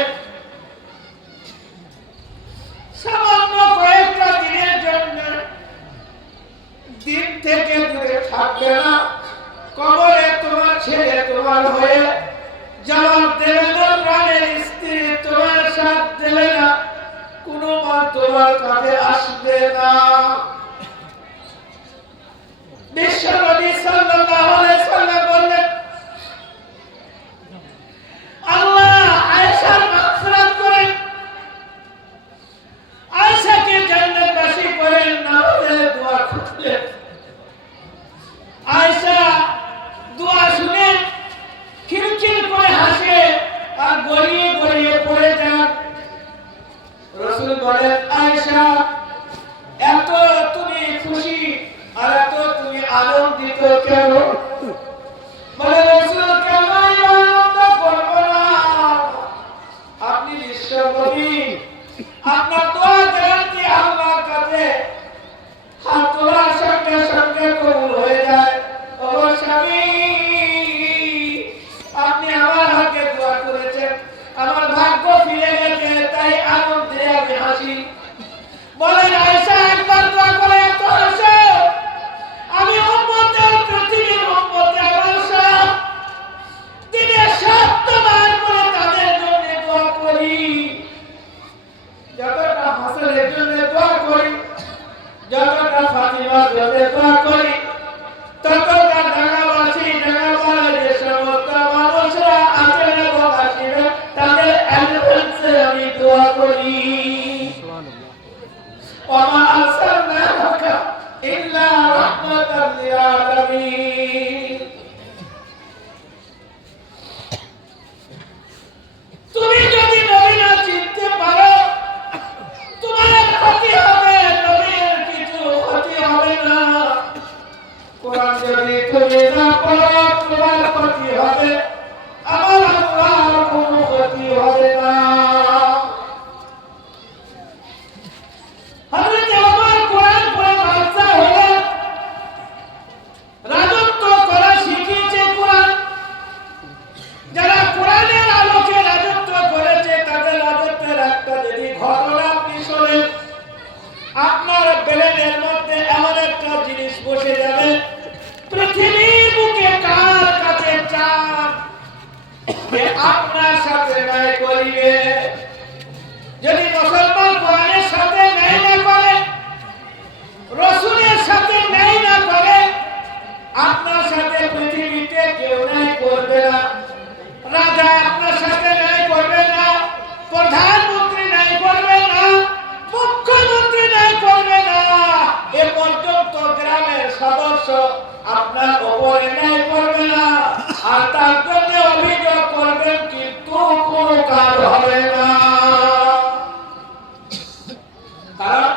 সামান্য কয়েকটা দিনের জন্য দিন থেকে দূরে থাকবে না। কবরে তোমার ছেলে তোমার হয়ে জবাব দেবে না, প্রাণের স্ত্রী তোমার সাথ দেবে না, কোনো মা তোমার কাছে আসবে না। বিশ্বনবী সাল্লাল্লাহু আলাইহি সাল্লাম বললেন, আল্লাহ আয়েশার মাগফিরাত করেন, আয়েশাকে জান্নাতবাসী করেন, নামাজে দোয়া করলেন। আয়েশা দোয়া শুনে খিলখিল করে হাসে আর গড়িয়ে গড়িয়ে পড়ে যান। রাসূল বলেন, আয়েশা এত তুমি খুশি আর এত তুমি আনন্দিত কেন? বলে রাসূল, কেন আনন্দ করব না? আপনি বিশ্বনবী, আপনার দোয়া গ্যারান্টি আল্লাহর কাছে হাত তোলার সঙ্গে সঙ্গে কবুল হয়ে যায়। ও স্বামী, আপনি আমার হাতে দোয়া করেছেন, আমার ভাগ্য ফিরে গেছে, তাই আনন্দে আমি হাসি। বলেন, আয়েশা একবার দোয়া করে এত হাসে, আমি উম্মতের পৃথিবীর উম্মতে আমার সব দিনে 7 বার করে তাদের জন্য দোয়া করি। যতটা হাসানের জন্য দোয়া করি, যতটা ফাতিমার জন্য দোয়া করি, ততটা ঢাকাবাসী ঢাকার যে সমস্ত মানুষরা আছেন এবং আসিবে তাদের অ্যাডভান্সে আমি দোয়া করি। ওমা আরসালনাকা ইল্লা রাহমাতাল লিল আলামিন। তুমি যদি নবী না চিনতে পারো, তোমার ক্ষতি হবে, নবীর কিছু ক্ষতি হবে না। কোরআন যদি তুমি না পড়ো, তোমার ক্ষতি হবে, আমার আল্লাহর কোনো ক্ষতি হবে না। হযরত ওমর কোরআন পড়ে বাদশা হলেন, রাজত্ব করা শিখিয়েছে কোরআন। যারা কোরআনের আলোকে রাজত্ব করেছে তাদের রাজত্বের একটা যদি ঘটনা আপনি শোনেন, আপনার ব্রেনের মধ্যে এমন একটা জিনিস বসে যাবে, পৃথিবীর বুকে কার কাছে চান যে আপনার সাথে ন্যায় করিবে। যদি মুসলমান কোরআনের সাথে ন্যায় না করে, রাসূলের সাথে ন্যায় না করে, আপনার সাথে পৃথিবীতে কেউ ন্যায় করবে না। রাজা আপনার সাথে ন্যায় করবে না, প্রধানমন্ত্রী ন্যায় করবে না, মুখ্যমন্ত্রী ন্যায় করবে না, এ পর্যন্ত গ্রামের সদস্য আপনার উপরে ন্যায় করবে না। আর তার জন্য অভিযোগ করবেন, কিন্তু কোনো কাজ হবে না। কারণ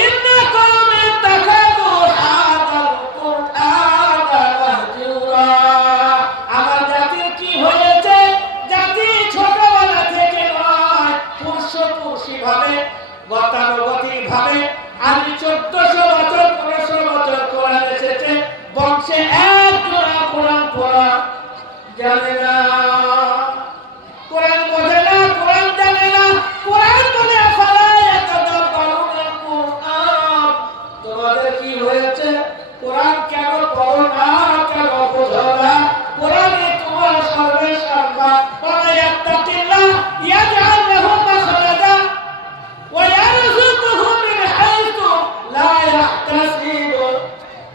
ইন্নাকুম ইত্তাখাযু হাযাল কুরআনা মাহজুরা। আমার জাতির কি হয়েছে? জাতি ছোটবেলা থেকে নয়, পুরুষপুরুষী ভাবে, গতানুগতিক ভাবে, আমি 1400 বছর 1500 বছর কোরআন এসেছে, বংশে এক জোড়া কোরআন পড়া জানে না, কোরআন বোঝে না, কোরআন জানে না। কোরআন বলে আফালা ইয়াতাদাব্বারুনাল কুরআন। তোমাদের কি হয়েছে? কোরআন কেন পড়ো না, কেন বোঝো না? কোরআনে তোমার সর্বসাম্বা, ওয়া ইয়াত্তাকিল্লাহ ইয়াজআল লাহু মাখরাজা ওয়া ইয়ারযুকুহু মিন হাইথু লা ইয়াহতাসিব।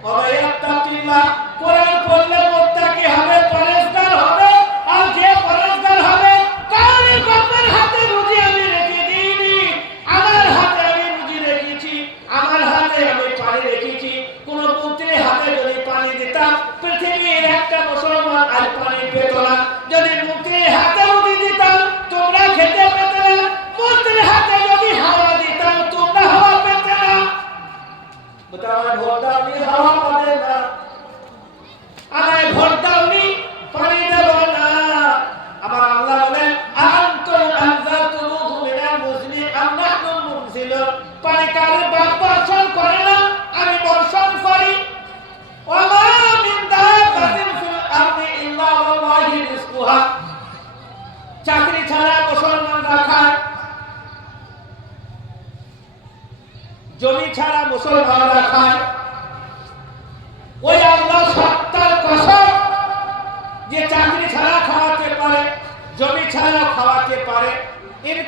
ওয়া ইয়াত্তাকিল্লাহ, কোরআন পড়লে মুত্তাকি হবে, পরেজগার হবে। আর যে পরেজগার হবে, কার বাপের হাতে রুজি আমি রেখে দিইনি, আমার হাতে আমি রুজি রেখেছি, আমার হাতে আমি পানি রেখেছি। কোন মন্ত্রীর হাতে যদি পানি দিতাম, পৃথিবীর একটা মুসলমান আর পানি পেত না। যদি মন্ত্রীর হাতে রুজি দিতাম, তোমরা খেতে পেতে না। মন্ত্রীর হাতে যদি হাওয়া দিতাম, তোমরা হাওয়া পেতে না। আমায় ভোট দাওনি, হাওয়া পাবে না। আমায় ভোট দাওনি,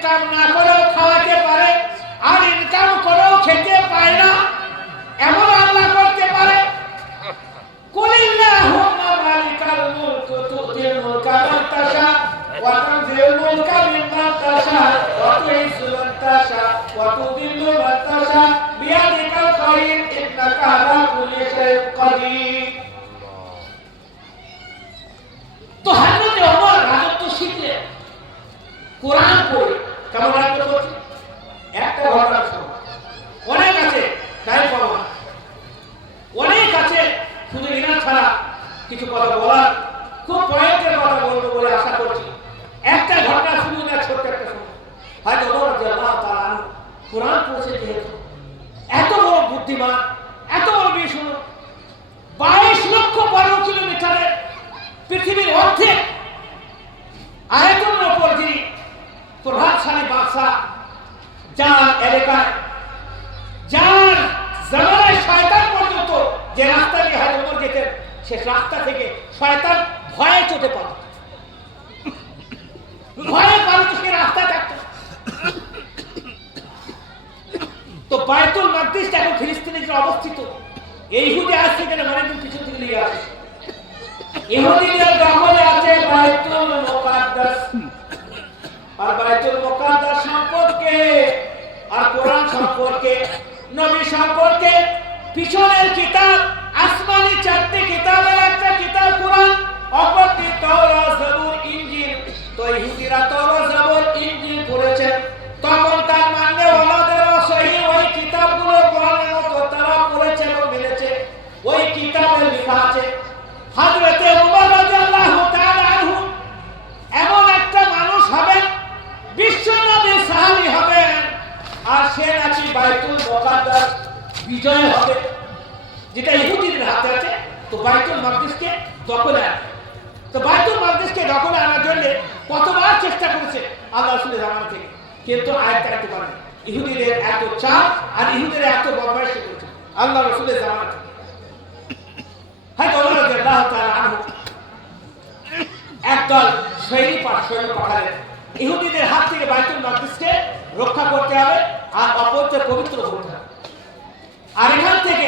ইনকাম না করেও খাওয়াতে পারে, আর ইনকাম করেও খেতে পায় না, এমন আল্লাহ করতে পারে? কুলিল্লাহুম্মা মালিকাল মুলক তুতিল মুলকা মান তাশা ওয়া তানজিউল মুলকা মিম্মান তাশা ওয়া তুইজ্জু মান তাশা ওয়া তুযিল্লু মান তাশা বিয়াদিকাল খায়র ইন্নাকা আলা কুল্লি শাইইন কাদির। তো হযরত ওমর রাজত্ব শিখলে কোরআন পড়ে কেমন রাজত্ব করছে? একটা ঘটনা শোনো, অনেক আছে তাই পাবো না, অনেক আছে, শুধু এনা ছাড়া কিছু কথা বলার খুব পয়েন্টের কথা বলবো বলে আশা করছি। একটা ঘটনা শুধু না, ছোট্ট একটা শুনো। হয়তো ওমর রাদিয়াল্লাহু তাআলা আনহু কোরআন পড়ছে যেহেতু, এত বড় বুদ্ধিমান, এত বড় বীর, শুনো 22,12,000 পৃথিবীর অর্ধেক আয়তনের উপর যিনি প্রভাবশালী বাদশাহ, যার এলাকায়, যার জামানায় শয়তান পর্যন্ত যে রাস্তা দিয়ে হয়তো ওমর যেতেন, সে রাস্তা থেকে শয়তান ভয়ে চোটে পড়ে, ভয়ে পালিত সে রাস্তা থাকতো। তো বায়তুল মাকদিস এখন ফিলিস্তিনে যে অবস্থিত, এই ইহুদি আজ থেকে অনেকদিন পিছন থেকে নিয়ে আসে, ইহুদিদের দখলে আছে বায়তুল মুকাদ্দাস। আর বায়তুল মুকাদ্দাস সম্পর্কে, আর কোরআন সম্পর্কে, নবী সম্পর্কে পিছনের কিতাব, আসমানি 4টি কিতাবের একটা কিতাব কোরআন, অপরটি তাওরাত, জাবুর, ইনজিল। তো ইহুদিরা তাওরাত, জাবুর, ইনজিল পড়েছেন, তখন তার মানে ওনাদের সহিহ ওই কিতাবগুলো কোরআনের মতো তারা পড়েছে এবং মেনেছে। ওই কিতাবে লেখা আছে হযরত ওমর রাদিয়াল্লাহু তাআলা আনহু এমন একটা মানুষ হবেন, বিশ্বনবী সাহাবী হবেন, আর সে নাকি বায়তুল মুকাদ্দাস বিজয় হবে, যেটা ইহুদিদের হাতে আছে। তো বায়তুল মাকদিসকে দখলে আনে। তো বায়তুল মাকদিসকে দখলে আনার জন্য কতবার চেষ্টা করেছে আল্লাহ রাসূলের জামানা থেকে, কিন্তু আয়াত কাটতে পারেনি। ইহুদিদের এত চাপ আর ইহুদিদের এত বদমাইশি করেছে আল্লাহ রাসূলের জামানা থেকে। হয়তো ওমর রাদিয়াল্লাহু তাআলা আনহু একদল সৈন্য পাঠালেন, ইহুদিদের হাত থেকে বায়তুল মাকদিসকে রক্ষা করতে হবে আর অপরকে পবিত্র করতে হবে। আর এখান থেকে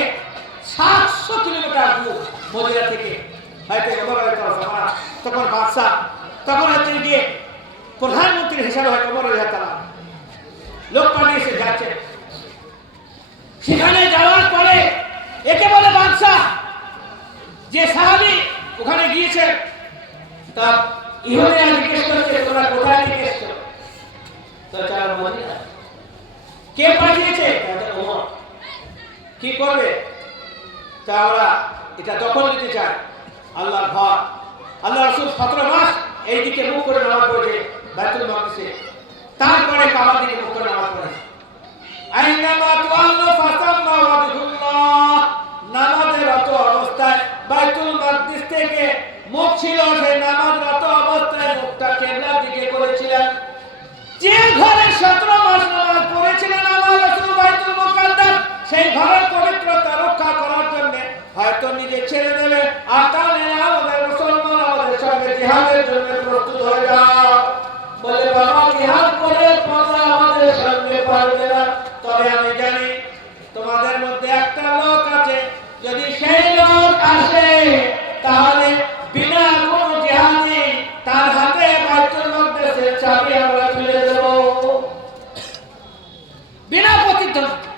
700 কিলোমিটার দূর মদিনা থেকে হয়তো ওমর রাদিয়াল্লাহু তাআলা, তখন বাদশা, তখন হচ্ছে গিয়ে প্রধানমন্ত্রী হিসাবে হয়তো ওমর রাদিয়াল্লাহু তাআলা লোক পাঠিয়েছে, যাচ্ছে। সেখানে যাওয়ার পরে একে বলে বাদশা, যে সাহাবী ওখানে গিয়েছে, তা ইহুদিরা জিজ্ঞেস করছে তোমরা কোথায় থেকে এসেছো? তো তারা মদিনা। কে পাঠিয়েছে? ওমর। কি করবে? তা আমরা এটা দখল নিতে চাই, আল্লাহর ঘর। আল্লাহ রাসূল 17 মাস এইদিকে মুখ করে নামাজ পড়েছে বায়তুল মাকদিসে, তারপরে কাবার দিকে মুখ করে নামাজ পড়েছে। আইনামা তুআল্লু ফাসাম্মা ওয়াজহুল্লাহ, নামাজরত অবস্থায় বায়তুল মাকদিস থেকে মুখ ছিল, সেই নামাজরত অবস্থায় মুখটা কিবলার দিকে করেছিলেন। যে ঘরে 17 মাস নামাজ পড়েছিলেন আল্লাহ রাসূল বায়তুল মুকাদ্দাস, সেই ঘরের পবিত্রতা রক্ষা করার জন্য হয়তো নিজে ছেড়ে দেবে, আর তাহলে আমাদের মুসলমান আমাদের সঙ্গে জিহাদের জন্য প্রস্তুত হয়ে যাও। বলে বাবা জিহাদ করে তোমরা আমাদের সঙ্গে পারবে না, তবে আমি জানি তোমাদের মধ্যে একটা লোক আছে, যদি সেই লোক আসে তাহলে বিনা কোনো জিহাদি তার হাতে বায়তুল মাকদিসের চাবি আমরা তুলে দেব, বিনা প্রতিদ্বন্দ্বিতা।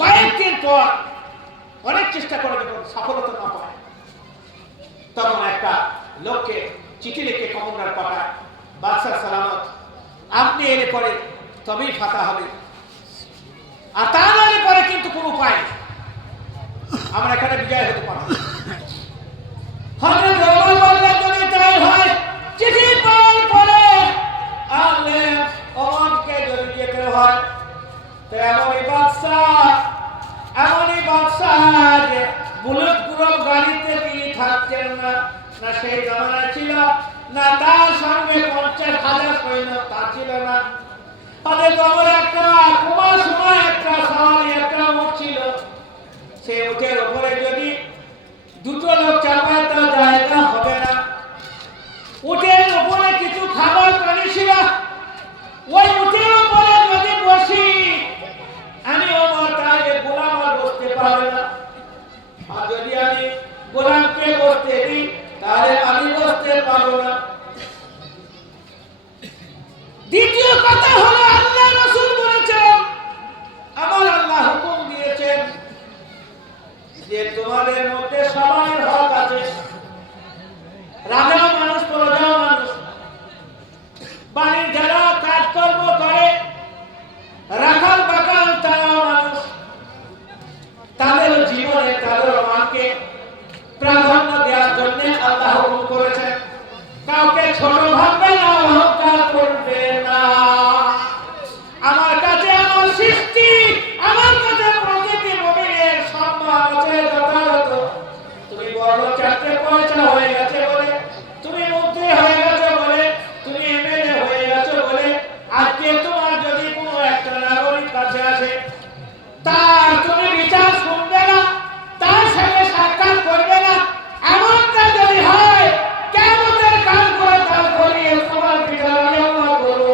কয়েকদিন পর অনেক চেষ্টা করে যখন সফলতা না পায়, তখন একটা লোককে চিঠি লিখে কমান্ডার পাঠায়, বাদশাহ সালামত, আপনি এলে পরে তবেই ফাতা হবে, আর তা না এলে পরে কিন্তু কোনো উপায় নেই, আমরা এখানে বিজয় হতে পারবো। হযরত ওমর বললেন যদি তাই হয়, চিঠি পাওয়ার পরে আলে ওমরকে যদি যেতে হয়, তো এমনই বাদশাহ যে বুলেট প্রুফ গাড়িতে তিনি থাকতেন না, না সেই জামানা ছিল, না তার সঙ্গে 50,000 সৈন্য তা ছিল না। তাদের তোমার একটা কুমার সময় একটা সাহারি একটা উট ছিল, সেই উটের উপরে যদি দুটো লোক চাপায় তা জায়গা হবে না। উটের উপরে কিছু খাবার আমি গোলামকে বসতে দিই তাহলে আমি বসতে পারবো না। দ্বিতীয় কথা হলো আল্লাহ রাসূল বলেছেন, আমার আল্লাহ হুকুম দিয়েছেন যে তোমাদের মধ্যে সবার হক আছে। রাজা মানুষ, প্রজা মানুষ, বাড়ির যারা কাজকর্ম করে, রাখাল বাকাল তারাও মানুষ। তাদের জীবনে তাদের মাকে প্রাধান্য দেওয়ার জন্য আল্লাহ হুকুম করেছেন। কাউকে ছোট ভাববে না, অহংকার করবে না। আমার কাছে আমার সৃষ্টি, আমার কাছে প্রতিটি মুমিনের সম্মান আছে যথাযথ। তুমি বড় চারটে পয়সা হয়ে গেছে বলে, তুমি মন্ত্রী হয়ে গেছে বলে, তুমি এমএলএ হয়ে গেছে বলে, আজকে তোমার যদি কোনো একটা নাগরিক কাছে আসে, তার তুমি বিচার শুনবে না, তার সাথে সাক্ষাৎ করবে না, এমনটা যদি হয় কিয়ামতের কাল করে তার করিয়ে তোমার বিচার আমি আল্লাহ করব।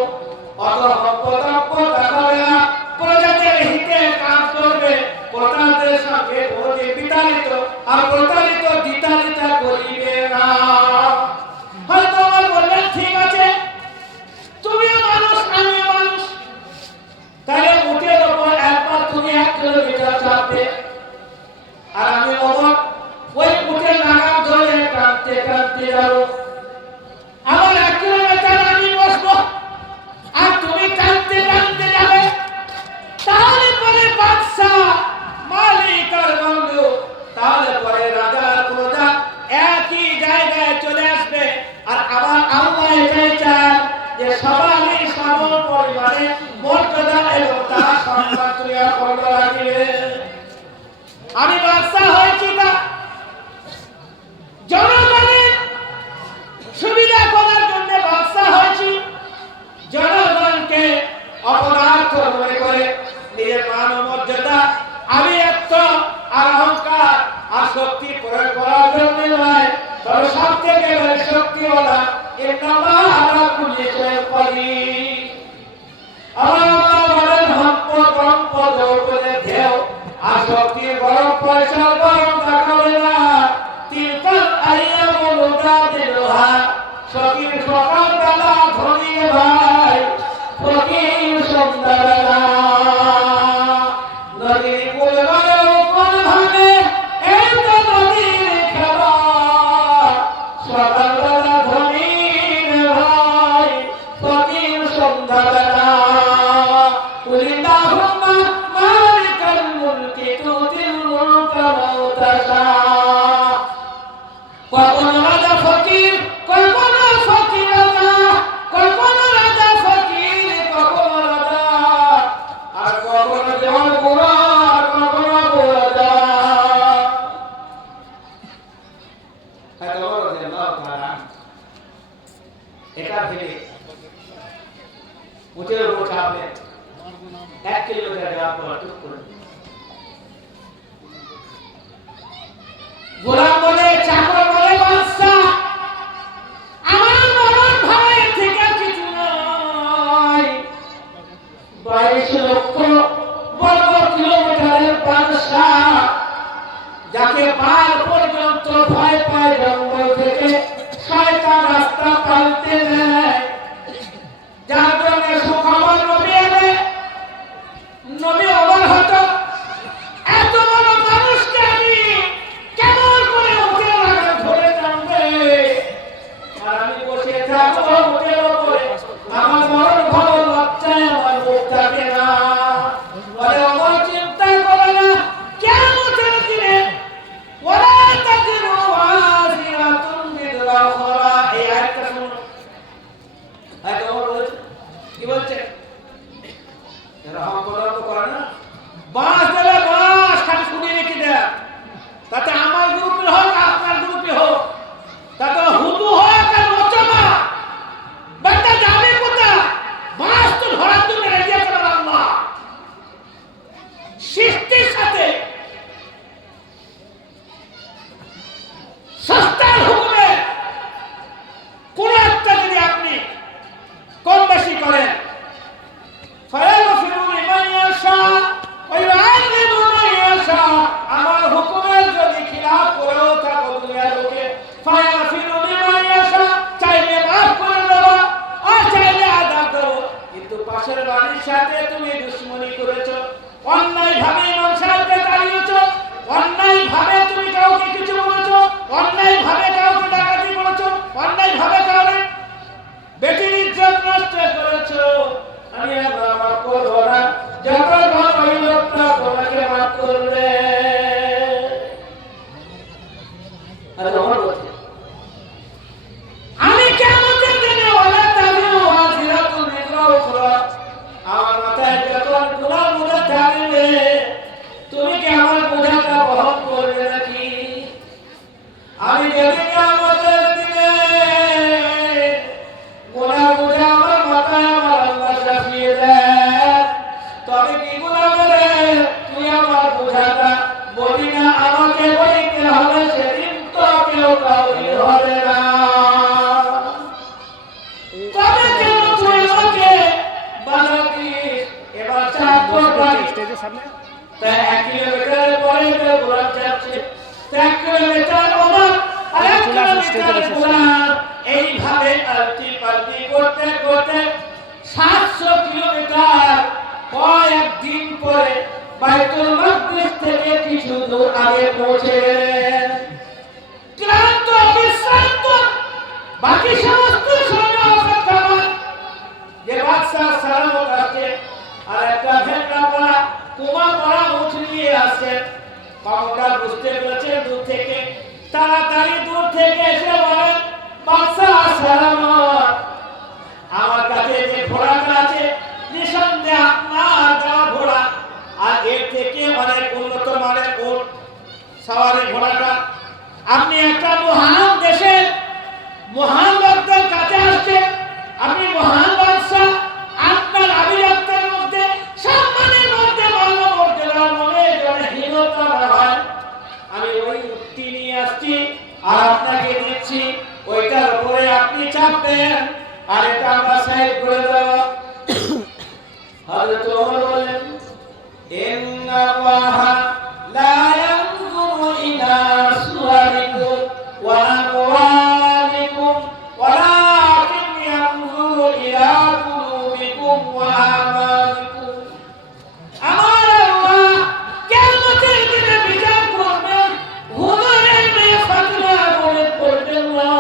অত হকপদাপ্য দেখাবে না, প্রজাদের হিতে কাজ করবে, প্রজাদের সঙ্গে ওকে বিতাড়িত আর প্রতারিত বিতাড়িত করিবে না। হয়তো আমার বললেন ঠিক আছে, তুমিও মানুষ আমিও মানুষ, তাহলে উটের ওপর একবার তুমি 1 কিলোমিটার চাপবে আর আমি অবাক ওই উটের লাগাম ধরে টানতে টানতে যাবো। আমার 1 কিলোমিটার আমি বসবো আর তুমি টানতে টানতে যাবে। তাহলে পরে বাদশা, মালিক আর বন্ধু, তাহলে পরে রাজা আর প্রজা একই জায়গায় চলে আসবে। আর আমার আল্লাহ এটাই চান যে সবারই সম পরিমাণে মর্যাদা এবং তার সম্মান ক্রিয়া করা লাগবে। আমি বাদশা হয়েছি না জনগণের সুবিধা করার জন্য বাদশা হয়েছি, জনগণকে অপদার্থ মনে করে নিজের মান ও মর্যাদা আভিজাত্য আর অহংকার আর শক্তি প্রয়োগ করার জন্য নয়, তবে সব থেকে বেশি শক্তিওয়ালা ইন্নাল্লাহ আলা কুল্লি শাইইন কাদির। আমার আল্লাহ বলেন সম্পদ সম্পদ উপরে ঢেউ আর শক্তির গরম পয়সা গরম থাকবে না। তিলকাল আইয়ামু নুদাবিলুহা, শক্তির সকালবেলা ধনী ভাই, ফকির সন্ধ্যাবেলা। নদীর কূল গড়ে কোন ভাবে, এই তো নদীর খেলা। সকালবেলা ধনী ভাই, ফকির সন্ধ্যাবেলা। কুলিল্লাহুম্মা মালিকাল মুলকি তুতিল মুলকা মান তাশা। কখনো রাজা ফকির, কখনো ফকির রাজা, কখনো রাজা ফকির, কখনো রাজা, আর কখনো যেমন বুড়া আর কখনো বুড়া। এটা ভেবে উঠের উপর চাপলেন, 1 কিলোমিটার যাওয়ার পর টুক করে গোলাম বলে, চাকর বলে, বাদশা আমার মরণ ভাইয়ের থেকে কিছু নয়। 22 লক্ষ বর্গ কিলোমিটারের বাদশা, যাকে পার পর্যন্ত ভয় পায় জঙ্গল থেকে শয়তান রাস্তা পাল্টে দেয়, যার জন্য সুখবর নবী এলে নবী অবাক হতো, এত বড় মানুষকে আমি কেমন করে উঠে লাগাম ধরে টানবে আর আমি বসে থাকবো উঠের ওপরে, আমার মরণ ভালো লজ্জায় আমার মুখ থাকে না। বলে আমার চিন্তা করে না, কিয়ামতের দিনে ওয়ালা তাজিরু ওয়াজিরাতুন বিযরা কিলোমিটার ওমর আর 1 কিলোমিটার গোলাম, এইভাবে আলটি পাল্টি করতে করতে 700 কিলোমিটার কয়েকদিন পরে বাইতুল মাকদিস থেকে কিছু দূর আগে পৌঁছে গেলেন। ক্লান্ত বিশ্রান্ত বাকি সমস্ত সৈন্য অপেক্ষমান যে বাদশাহ সালামত আসছে আর একটা ভেড়া পরা কুমা পরা উঠ নিয়ে আসছে। কমান্ডার বুঝতে পেরেছে দূর থেকে, তাড়াতাড়ি দূর থেকে এসে বলেন, বাদশাহ সালামত, আমার কাছে যে ঘোড়াটা আছে নিঃসন্দেহে আপনার দেওয়া ঘোড়া, আর এর থেকে অনেক উন্নত মানের উট সওয়ারি ঘোড়াটা। আপনি একটা মহান দেশের মহান লোকদের কাছে আসছে, আপনি মহান বাদশাহ, আপনার আভিজাত্যের মধ্যে সম্মানের মধ্যে মানবমর্যাদার মনে যেন হীনতা না হয়। আমি ওই উটটি নিয়ে আসছি আর আপনাকে দিচ্ছি, ওইটার উপরে আপনি চাপবেন আর এটা আমরা সাইড করে দেব। হযরত ওমর বললেন, ইন্নাল্লাহা লা ইয়ানজুরু ইলা সুওয়ারিকুম ওয়া আমওয়ালিকুম ওয়ালাকিন ইয়ানজুরু ইলা কুলুবিকুম ওয়া আমালিকুম। আমার আল্লাহ কিয়ামতের দিনে বিচার করবেন হুজুরের মেয়ে ফাতিমা বলে বলবেন না,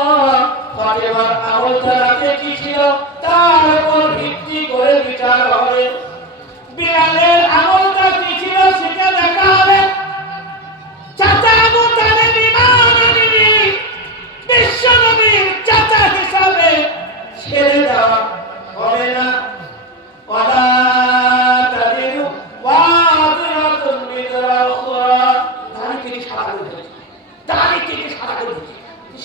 ফাতিমার আমল তারাতে কি ছিল তার উপর ভিত্তি করে বিচার হবে। বিলালের আমলটা কি ছিল সেটা দেখা হবে। চাচা আবু তালেব ঈমান আনেনি, বিশ্ব নবীর চাচা হিসাবে ছেড়ে দেওয়া হবে না। ওয়ালা তাদিরু ওয়াদিরাতুন বিজরা উখরা। দাড়ি কেটে সাদা করে দিয়েছে, দাড়ি কেটে সাদা করে দিয়েছে,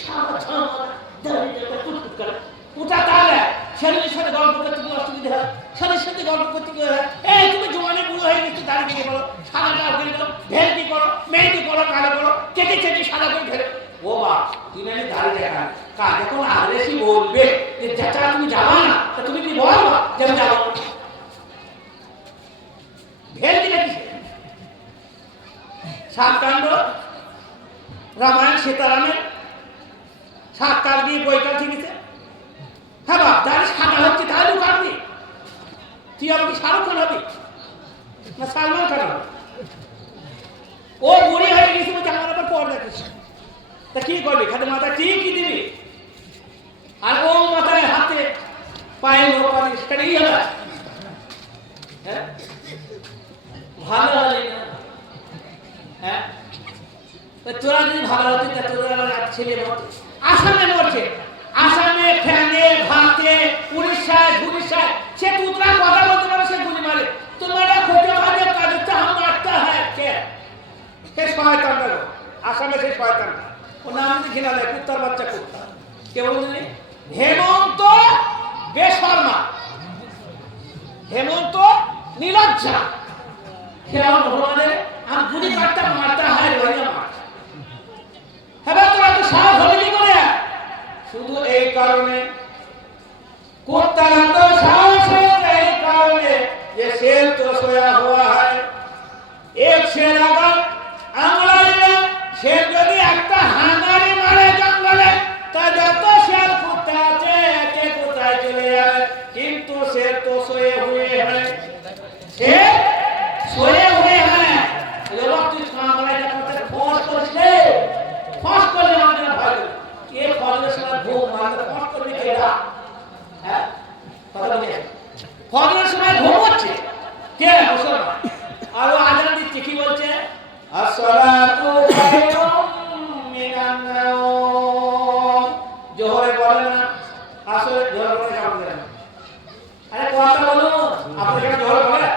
সাদা ছামা দাড়ি কেটে কুটকুট করে ওটা তাহলে শরীরের সাথে গল্প করতে গিয়ে অসুবিধা হয়, শরীরের সাথে গল্প করতে গিয়ে এই তুমি জোয়ানে বুড়ো হয়ে গেছো, দাড়ি কেটে করো, সাদাটা উঠে করো, ভেলকি করো, মেহেদি করো, কালো করো, কেটে কেটে সাদা করে ফেলে। ও বা তুই মানে দাড়ি দেখা কাজ যখন আদেশি বলবে যে চাচা তুমি যাবা না, তা তুমি কি বলবা যে আমি যাবো? ভেলকি নাকি সাতকাণ্ড রামায়ণ সীতারামের 7 কাল দিয়ে বইটা ঠিকছে। হ্যাঁ বাপ, দাঁড়িয়ে সাদা হচ্ছে তাহলে কাটবি, তুই আমাকে শাহরুখ খান হবি না সালমান খান হবে? ও বুড়ি হয়ে গেছে বলছে আমার আবার পর দেখিস, তা কি করবি? খাতে মাথায় ঠিকই দিবি আর ও মাথায় হাতে পায়ে লোক পাবি, সেটা এই হবে। হ্যাঁ ভালো হলে না, হ্যাঁ তোরা যদি ভালো হতি তা তোরা ছেলে মরছে, আসামে মরছে, আসামে ফ্যানে ভাতে উড়িষ্যায় ঝুড়িষ্যায় সে তুতরা কথা বলতে পারে, সে গুলি মারে। তোমারা খোঁজে মারে কাজে তো হাম মারতা হ্যাঁ কে সে শয়তানটা গো, আসামে সেই শয়তানটা, ও নাম দিয়ে ঘৃণা দেয়, কুত্তার বাচ্চা কুত্তা। কে বললেন? হেমন্ত বেশর্মা, হেমন্ত নীলজ্জা। খেয়াল ভগবানের আমি গুলি কাটতে মারতা হয় রইয়া মার। হ্যাঁ তোরা তো সাহস হলি কি করে? শুধু এই কারণে কুত্তারা তো साहस है এই কারণে যে शेर तो सोया हुआ है। एक शेर अगर अंगड़ाइले शेर যদি একটা হাঙারি মারে জঙ্গলে তা যত शेर কুত্তা আছে একে কোথায় চলে যায়, কিন্তু शेर तो सोए हुए हैं, शेर सोए हुए हैं। लोग তুই কামড়ে যাতে ফোর্স করছে, ফোর্স করলে আমাদের ভয় কে ফলের সময় ঘুম মারতে ফোর্স করবে কেডা? হ্যাঁ কথা বলি, ফজরের সময় ঘুম হচ্ছে কে? মুসলমান। আর ও আজান দিচ্ছে কি বলছে? আসসালাতু খায়রুম মিনান নাওম। জোহরে বলে না, আসলে জোহরে বলে কাম করে না। আরে কথা বলো, আপনি কেন জোহরে বলে?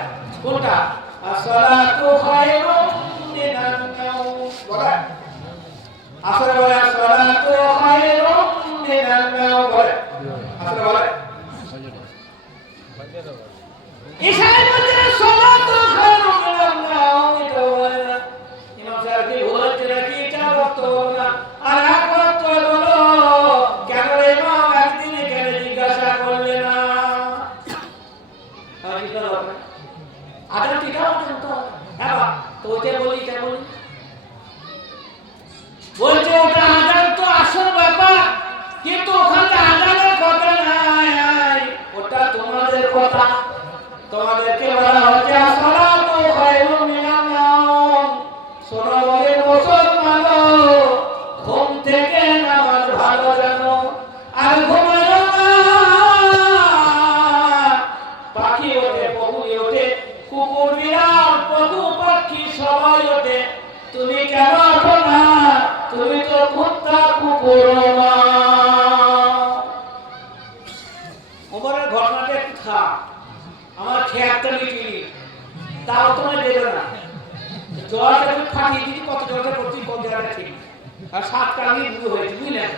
কোনটা? আসসালাতু খায়রুম মিনান নাওম বলে, আসলে বলে আসসালাতু খায়রুম মিনান নাওম বলে, আসলে বলে ইশারার মধ্যে সালাতু খায়রুম মিনান নাওম। এটা বলে না ইমাম সাহেব কি বলছে নাকি এটা বলতো না? আর এক ওয়াক্ত বলো কেন রে ইমাম একদিন কেন জিজ্ঞাসা করলে না? আমি কি করব? আদর ঠিক আছে তো হ্যাঁ তো ওকে বলি কেন বলি বলছে ওটা আজান তো আসল ব্যাপার, কিন্তু ওখানে আজানের কথা নাই, ওটা তোমাদের কথা। তোমাদেরকে বলা হচ্ছে আসসালাতু খায়রুম মিনান নাওম। শোনো বলে মুসলমান, ঘুম থেকে নামাজ ভালো জানো, আর ঘুমায়ো না। পাখি ওঠে, পক্ষী ওঠে, কুকুর বিড়াল পশু পাখি সবাই ওঠে, তুমি কেন ওঠো না? তুমি তো কুত্তা কুকুর না। ওমরের ঘটনাটা একটু থাক, আমার খেয়ালটা মিটিনি, তাও তোমার দেবে না। জলটা একটু ফাটিয়ে দিচ্ছি, কত জলটা করছি কত জায়গাটা ঠিক, আর 7 কালি বুড়ো হয়েছে, বুঝলেন?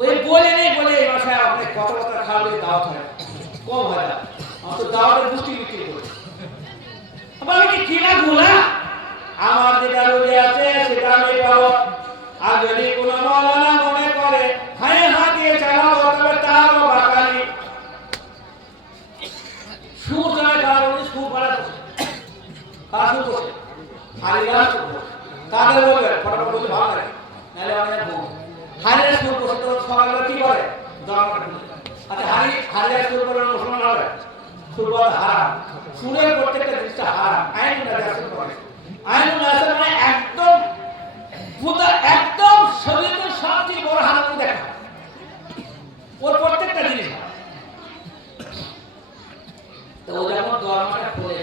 ওই বলে নেই বলে এই বাসায় আপনি কত কথা খাওয়ালে দাওয়াত হয় কম হয় না, আমার তো দাওয়াতের গোষ্ঠী বিক্রি করে। আবার আমি কি কিনা গুলা, আমার যেটা রোজে আছে সেটা আমি পাবো। আর যদি কোনো মাওলানা মনে করে হায় হা দিয়ে চালাবো, তবে তারও বাকালি। সুর যায় কারণ সুর বাড়া কাজু বসে আর ইলাজ করবো, তাদের বলবে ফটাফট বলতে ভালো লাগে, নাহলে অনেক ঘুম। হারিয়ে সুর বসে তো সকালবেলা কি করে দরকার। আচ্ছা হারিয়ে সুর করে মুসলমান হবে, সুর বলে হারাম। সুরের প্রত্যেকটা জিনিসটা হারাম। আইন নাজাসত করে, আইন নাজাসত মানে একদম পুরো একদম শরীরের সবচেয়ে বড় হারাম দেখা, ওর প্রত্যেকটা জিনিস। তো ও যখন দরমাটা খোলে,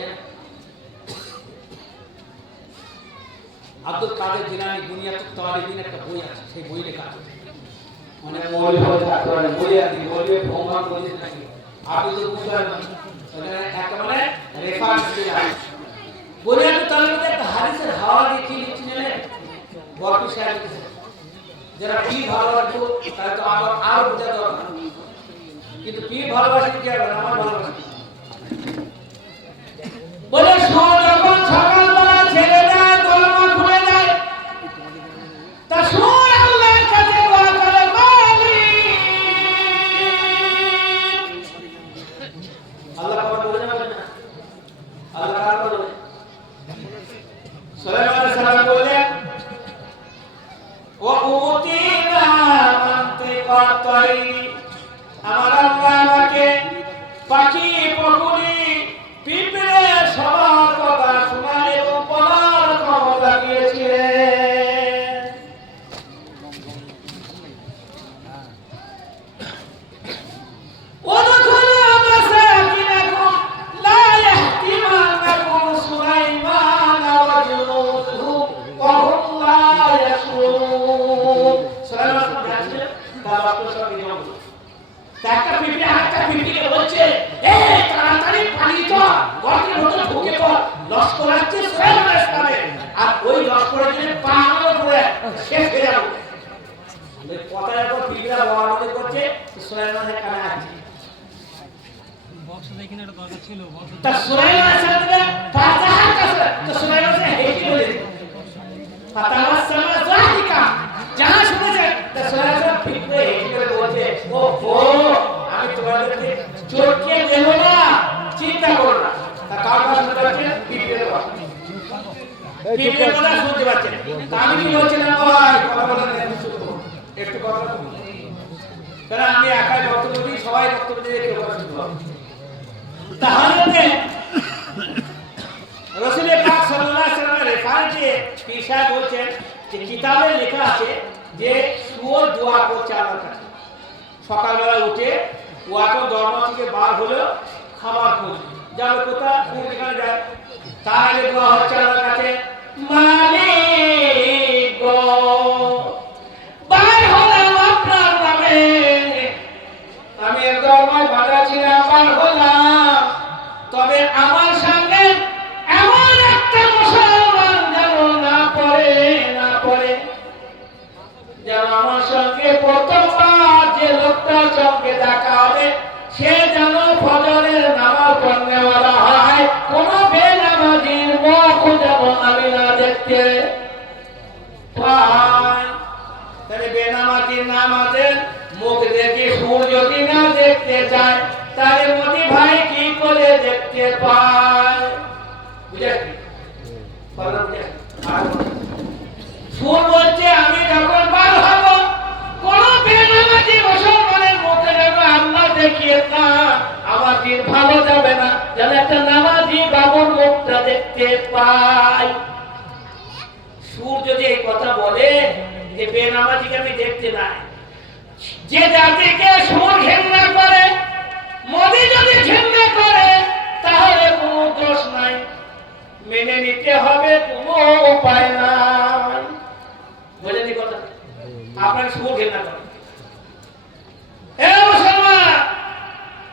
আব্দুল কাদের জিলানী বুনিয়াতুত তালিবিন একটা বই আছে, সেই বই লেখা আছে, মানে মৌলভী হয়ে থাকতে পারে, বই আর কি বলবে ভ্রমণ বলিস নাকি আব্দুল মুসার মানে একটা মানে রেফারেন্স দিয়ে আছে। বুনিয়াতুত তালিবিন একটা হাদিসের হাওয়া দিয়ে কি লিখছিলেন বরফি সাহেব লিখেছেন, যারা পীর ভালোবাসতো তারা তো আরো বোঝা দরকার, কিন্তু পীর ভালোবাসি কি হবে, আমার ভালোবাসি বলে যখন সকালবেলা ছেলেরা দরমা খুলে যায়, তা সুর আল্লাহর কাছে দোয়া করে, আল্লাহ কবর বলে না, আল্লাহ কার বলে? সুলাইমান আলাইহিস সালাম বললেন ওয়া উতিনা মানতিকাতাই, আমার আল্লাহ আমাকে পাখি পক্ষী পিঁপড়ে সবার কথা শোনার এবং বলার ক্ষমতা দিয়েছিলেন। ওয়াদখুলু মাসাকিনাকুম লা ইয়াহতিমান্নাকুম সুলাইমান ওয়া জুনুদুহু ওয়া হুম লা ইয়াশউরুন। সুলাইমান যাচ্ছে তার বাপের সঙ্গে নিয়ম, একটা পিঁপড়ে আরেকটা পিঁপড়িকে বলছে এই তাড়াতাড়ি পালিয়ে চল, গর্তের ভিতরে ঢুকে পড়, লস্কর আসছে সুলাইমান আসবে, আর ওই লস্করের জন্য পাহাড়ের উপরে শেষ হয়ে যাবো। এই কথাটা তো পিঁপড়া বলাবলি করছে, সুলাইমানের কানে আছে। বক্স দেখি না, এটা দরকার ছিল বক্স। তা সুলাইমান সাথে ফাতাহার কাছে তো সুলাইমান সে হেঁটে বলেছে ফাতাহার সামা জাহিকা, যাহা শুনেছে তা সুলাইমান পিঁপড়ে হেঁটে বলছে ও ও আমি তোমাদেরকে চোখে দেব না, চিন্তা করো না। তা কার কথা শুনতে পাচ্ছেন? পিঁপড়ের কথা। পিঁপড়ের কথা শুনতে পাচ্ছেন। তা আমি কি বলছিলাম ভাই, কথা বলেন একটু কথা বলুন, কারণ আমি একাই বক্তব্য দিই, সবাই বক্তব্য দিয়ে কেউ কথা শুনতে পাবে। তাহলে রাসূল পাক সাল্লাল্লাহু আলাইহি ওয়াসাল্লামের রেফারেন্সে পীর সাহেব বলছেন যে কিতাবে লেখা আছে যে শুয়োর দোয়া করছে আল্লাহর কাছে, সকালবেলা উঠে ওয়াটো দরমা থেকে বার হলো খাবার খুঁজে যাবে, কোথায় কোন এখানে যায়, তার আগে দোয়া হচ্ছে আল্লাহর কাছে মালিক গো বার হলাম আপনার নামে, আমি দরমায় বাধা ছিলাম, বার হলাম, তবে আমার সামনে এমন একটা মুসলমান যেন না পড়ে যেন আমার সঙ্গে প্রথমবার যে লোকটার সঙ্গে দেখা হবে সে যেন ফজরের নামাজ পড়নেওয়ালা হয়, কোন বেনামাজির মুখ যেন আমি না দেখতে পাই। তাহলে বেনামাজির নামাজের মুখ দেখে সুর যদি না দেখতে চায়, তাহলে মোদি ভাই কি করে দেখতে পায়? বুঝেছি? সুর বলছে আমি যখন ভালো যাবে না, যেন একটা নামাজি বাবুর মুখটা দেখতে পাই। সুর যদি এই কথা বলে যে বেনামাজিকে আমি দেখতে নাই, যে জাতিকে সুর ঘেন্না করে, মোদি যদি ঘেন্না করে, তাহলে কোনো দোষ নাই, মেনে নিতে হবে, কোনো উপায় নাই। বুঝলেন কথা? আপনার সুর ঘেন্না করে, ए मुसलमान,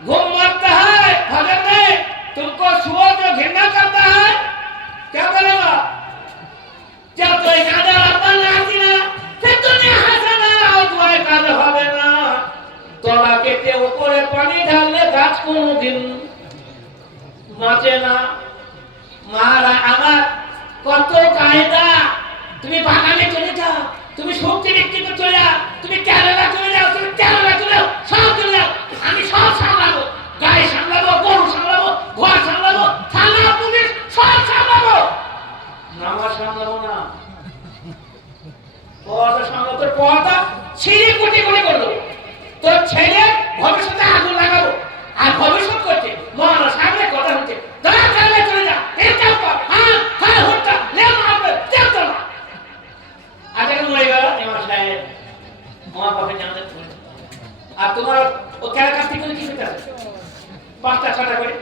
घूम मरता है फजर में, तुमको सुअर जो घृणा करता है क्या करेगा? जब तो एक आधा अपन आती ना, फिर तुम्हें हंसना और दुआएं काज হবে না। तोला केटे ऊपरे पानी ढालले गाछ কোনদিন বাঁচে না। মারা আমার কত কায়দা, তুমি বাগানে চলে যাও, তুমি সবজি বিক্রি করতে চলে যাও, তুমি কেরালা চলে যাও, তুমি কেরালা চলে যাও, সব চলে যাও, আমি সব সামলাবো, গায়ে সামলাবো, গরু সামলাবো, ঘর সামলাবো, থানা পুলিশ সব সামলাবো। নামাজ সামলাবো না, পর্দা সামলাবো, তোর পর্দা ছিঁড়ে কুটি করে করবো, তোর ছেলে ভবিষ্যতে আগুন লাগাবো, আর ভবিষ্যৎ করছে মহারাজ সামনে কথা হচ্ছে, দয়া করে চলে যা, এটা কর, হ্যাঁ হ্যাঁ হত্যা লে মারবে দেখতো না। আজকে মরে গেল আমার সাহেব, আমার বাপের জানতে চলে, আর তোমার ও কেন কাছ থেকে কি শিখতে আছে? 5টা 6টা করে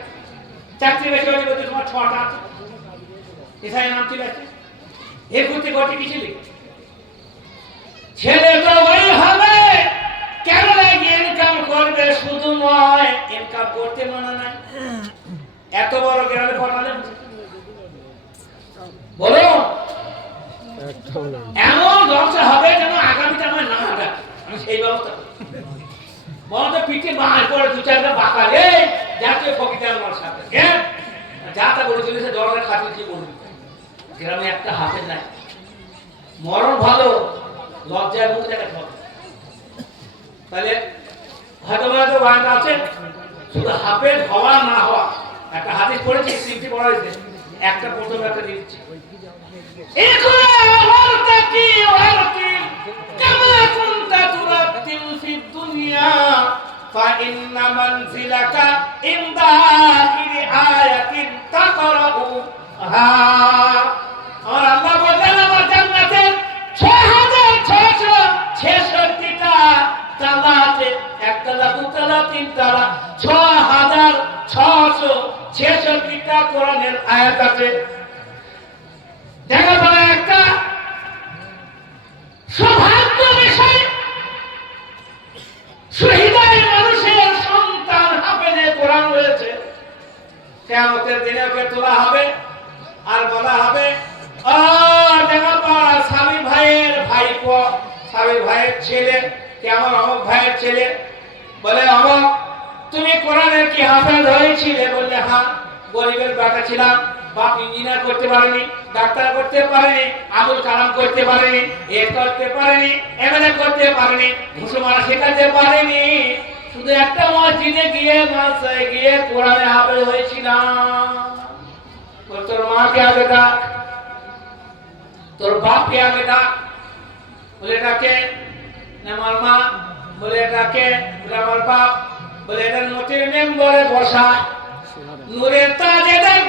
চাকরি বেশি হয়ে গেছে, তোমার 6টা আছে, এসআই নাম চলে আসছে, এর করতে করতে কি ছিল? ছেলে তো ওই হবে, কেরালায় গিয়ে ইনকাম করবে, শুধু নয় ইনকাম করতে মানা নাই। এত বড় গ্রামে পাঠালে বলো, এমন ব্যবসা হবে যেন আগামীতে আমার না হবে, আমি সেই ব্যবস্থা বলো তো। পিঠে মার করে 2-4টা বাঁকালে জাতীয় ফকির আমার সাথে যা তা বলে চলেছে, দরকার খাতে কি বলবি, গ্রামে একটা হাফেজ নাই, মরণ ভালো, লজ্জায় মুখ দেখাতে হবে। তাহলে হয়তো হয়তো বাড়িতে আছে, শুধু হাফেজ হওয়া না হওয়া, একটা হাদিস পড়েছি, 3টি পড়া হয়েছে, একটা প্রথম একটা দিচ্ছি, ইকরা ওয়ারতাকি ওয়ারতিল কামা কুনতা তুরাতিল ফিদ দুনিয়া ফাইন্না মানজিলাকা ইনদা আখিরি আয়াতিন তাকরাউ হা। আর আল্লাহ বললেন আমার জান্নাতে 6666টা তালা আছে, একতলা, দুতলা, তিনতলা, 6666টা কোরআনের আয়াত আছে। দেখা বলা একটা সৌভাগ্য বিষয়, শহীদাই মানুষের সন্তান হাফেজে কোরআন রয়েছে। কিয়ামতের দিনে ওকে তোলা হবে আর বলা হবে, ও দেখা পাড়া স্বামী ভাইয়ের ভাইপো, স্বামী ভাইয়ের ছেলে, কে আমার অমুক ভাইয়ের ছেলে, বলে অমুক তুমি কোরআনের কি হাফেজ হয়েছিলে? বললে হ্যাঁ, গরিবের বেটা ছিলাম, বাপ ইঞ্জিনিয়ার করতে পারেনি, ডাক্তার করতে পারেনি, আবুল কালাম করতে পারেনি, এ করতে পারেনি, এমএলএ করতে পারেনি, ঘুষো মারা শেখাতে পারেনি, শুধু একটা মসজিদে গিয়ে মাসায় গিয়ে কোরআনে হাফেজ হয়েছিলাম। তোর মাকে আগে ডাক, তোর বাপকে আগে ডাক, বলে এটাকে আমার মা, বলে এটাকে আমার বাপ, বলে এটা নথির মেম্বরে বসা, নূরের তাজ এদের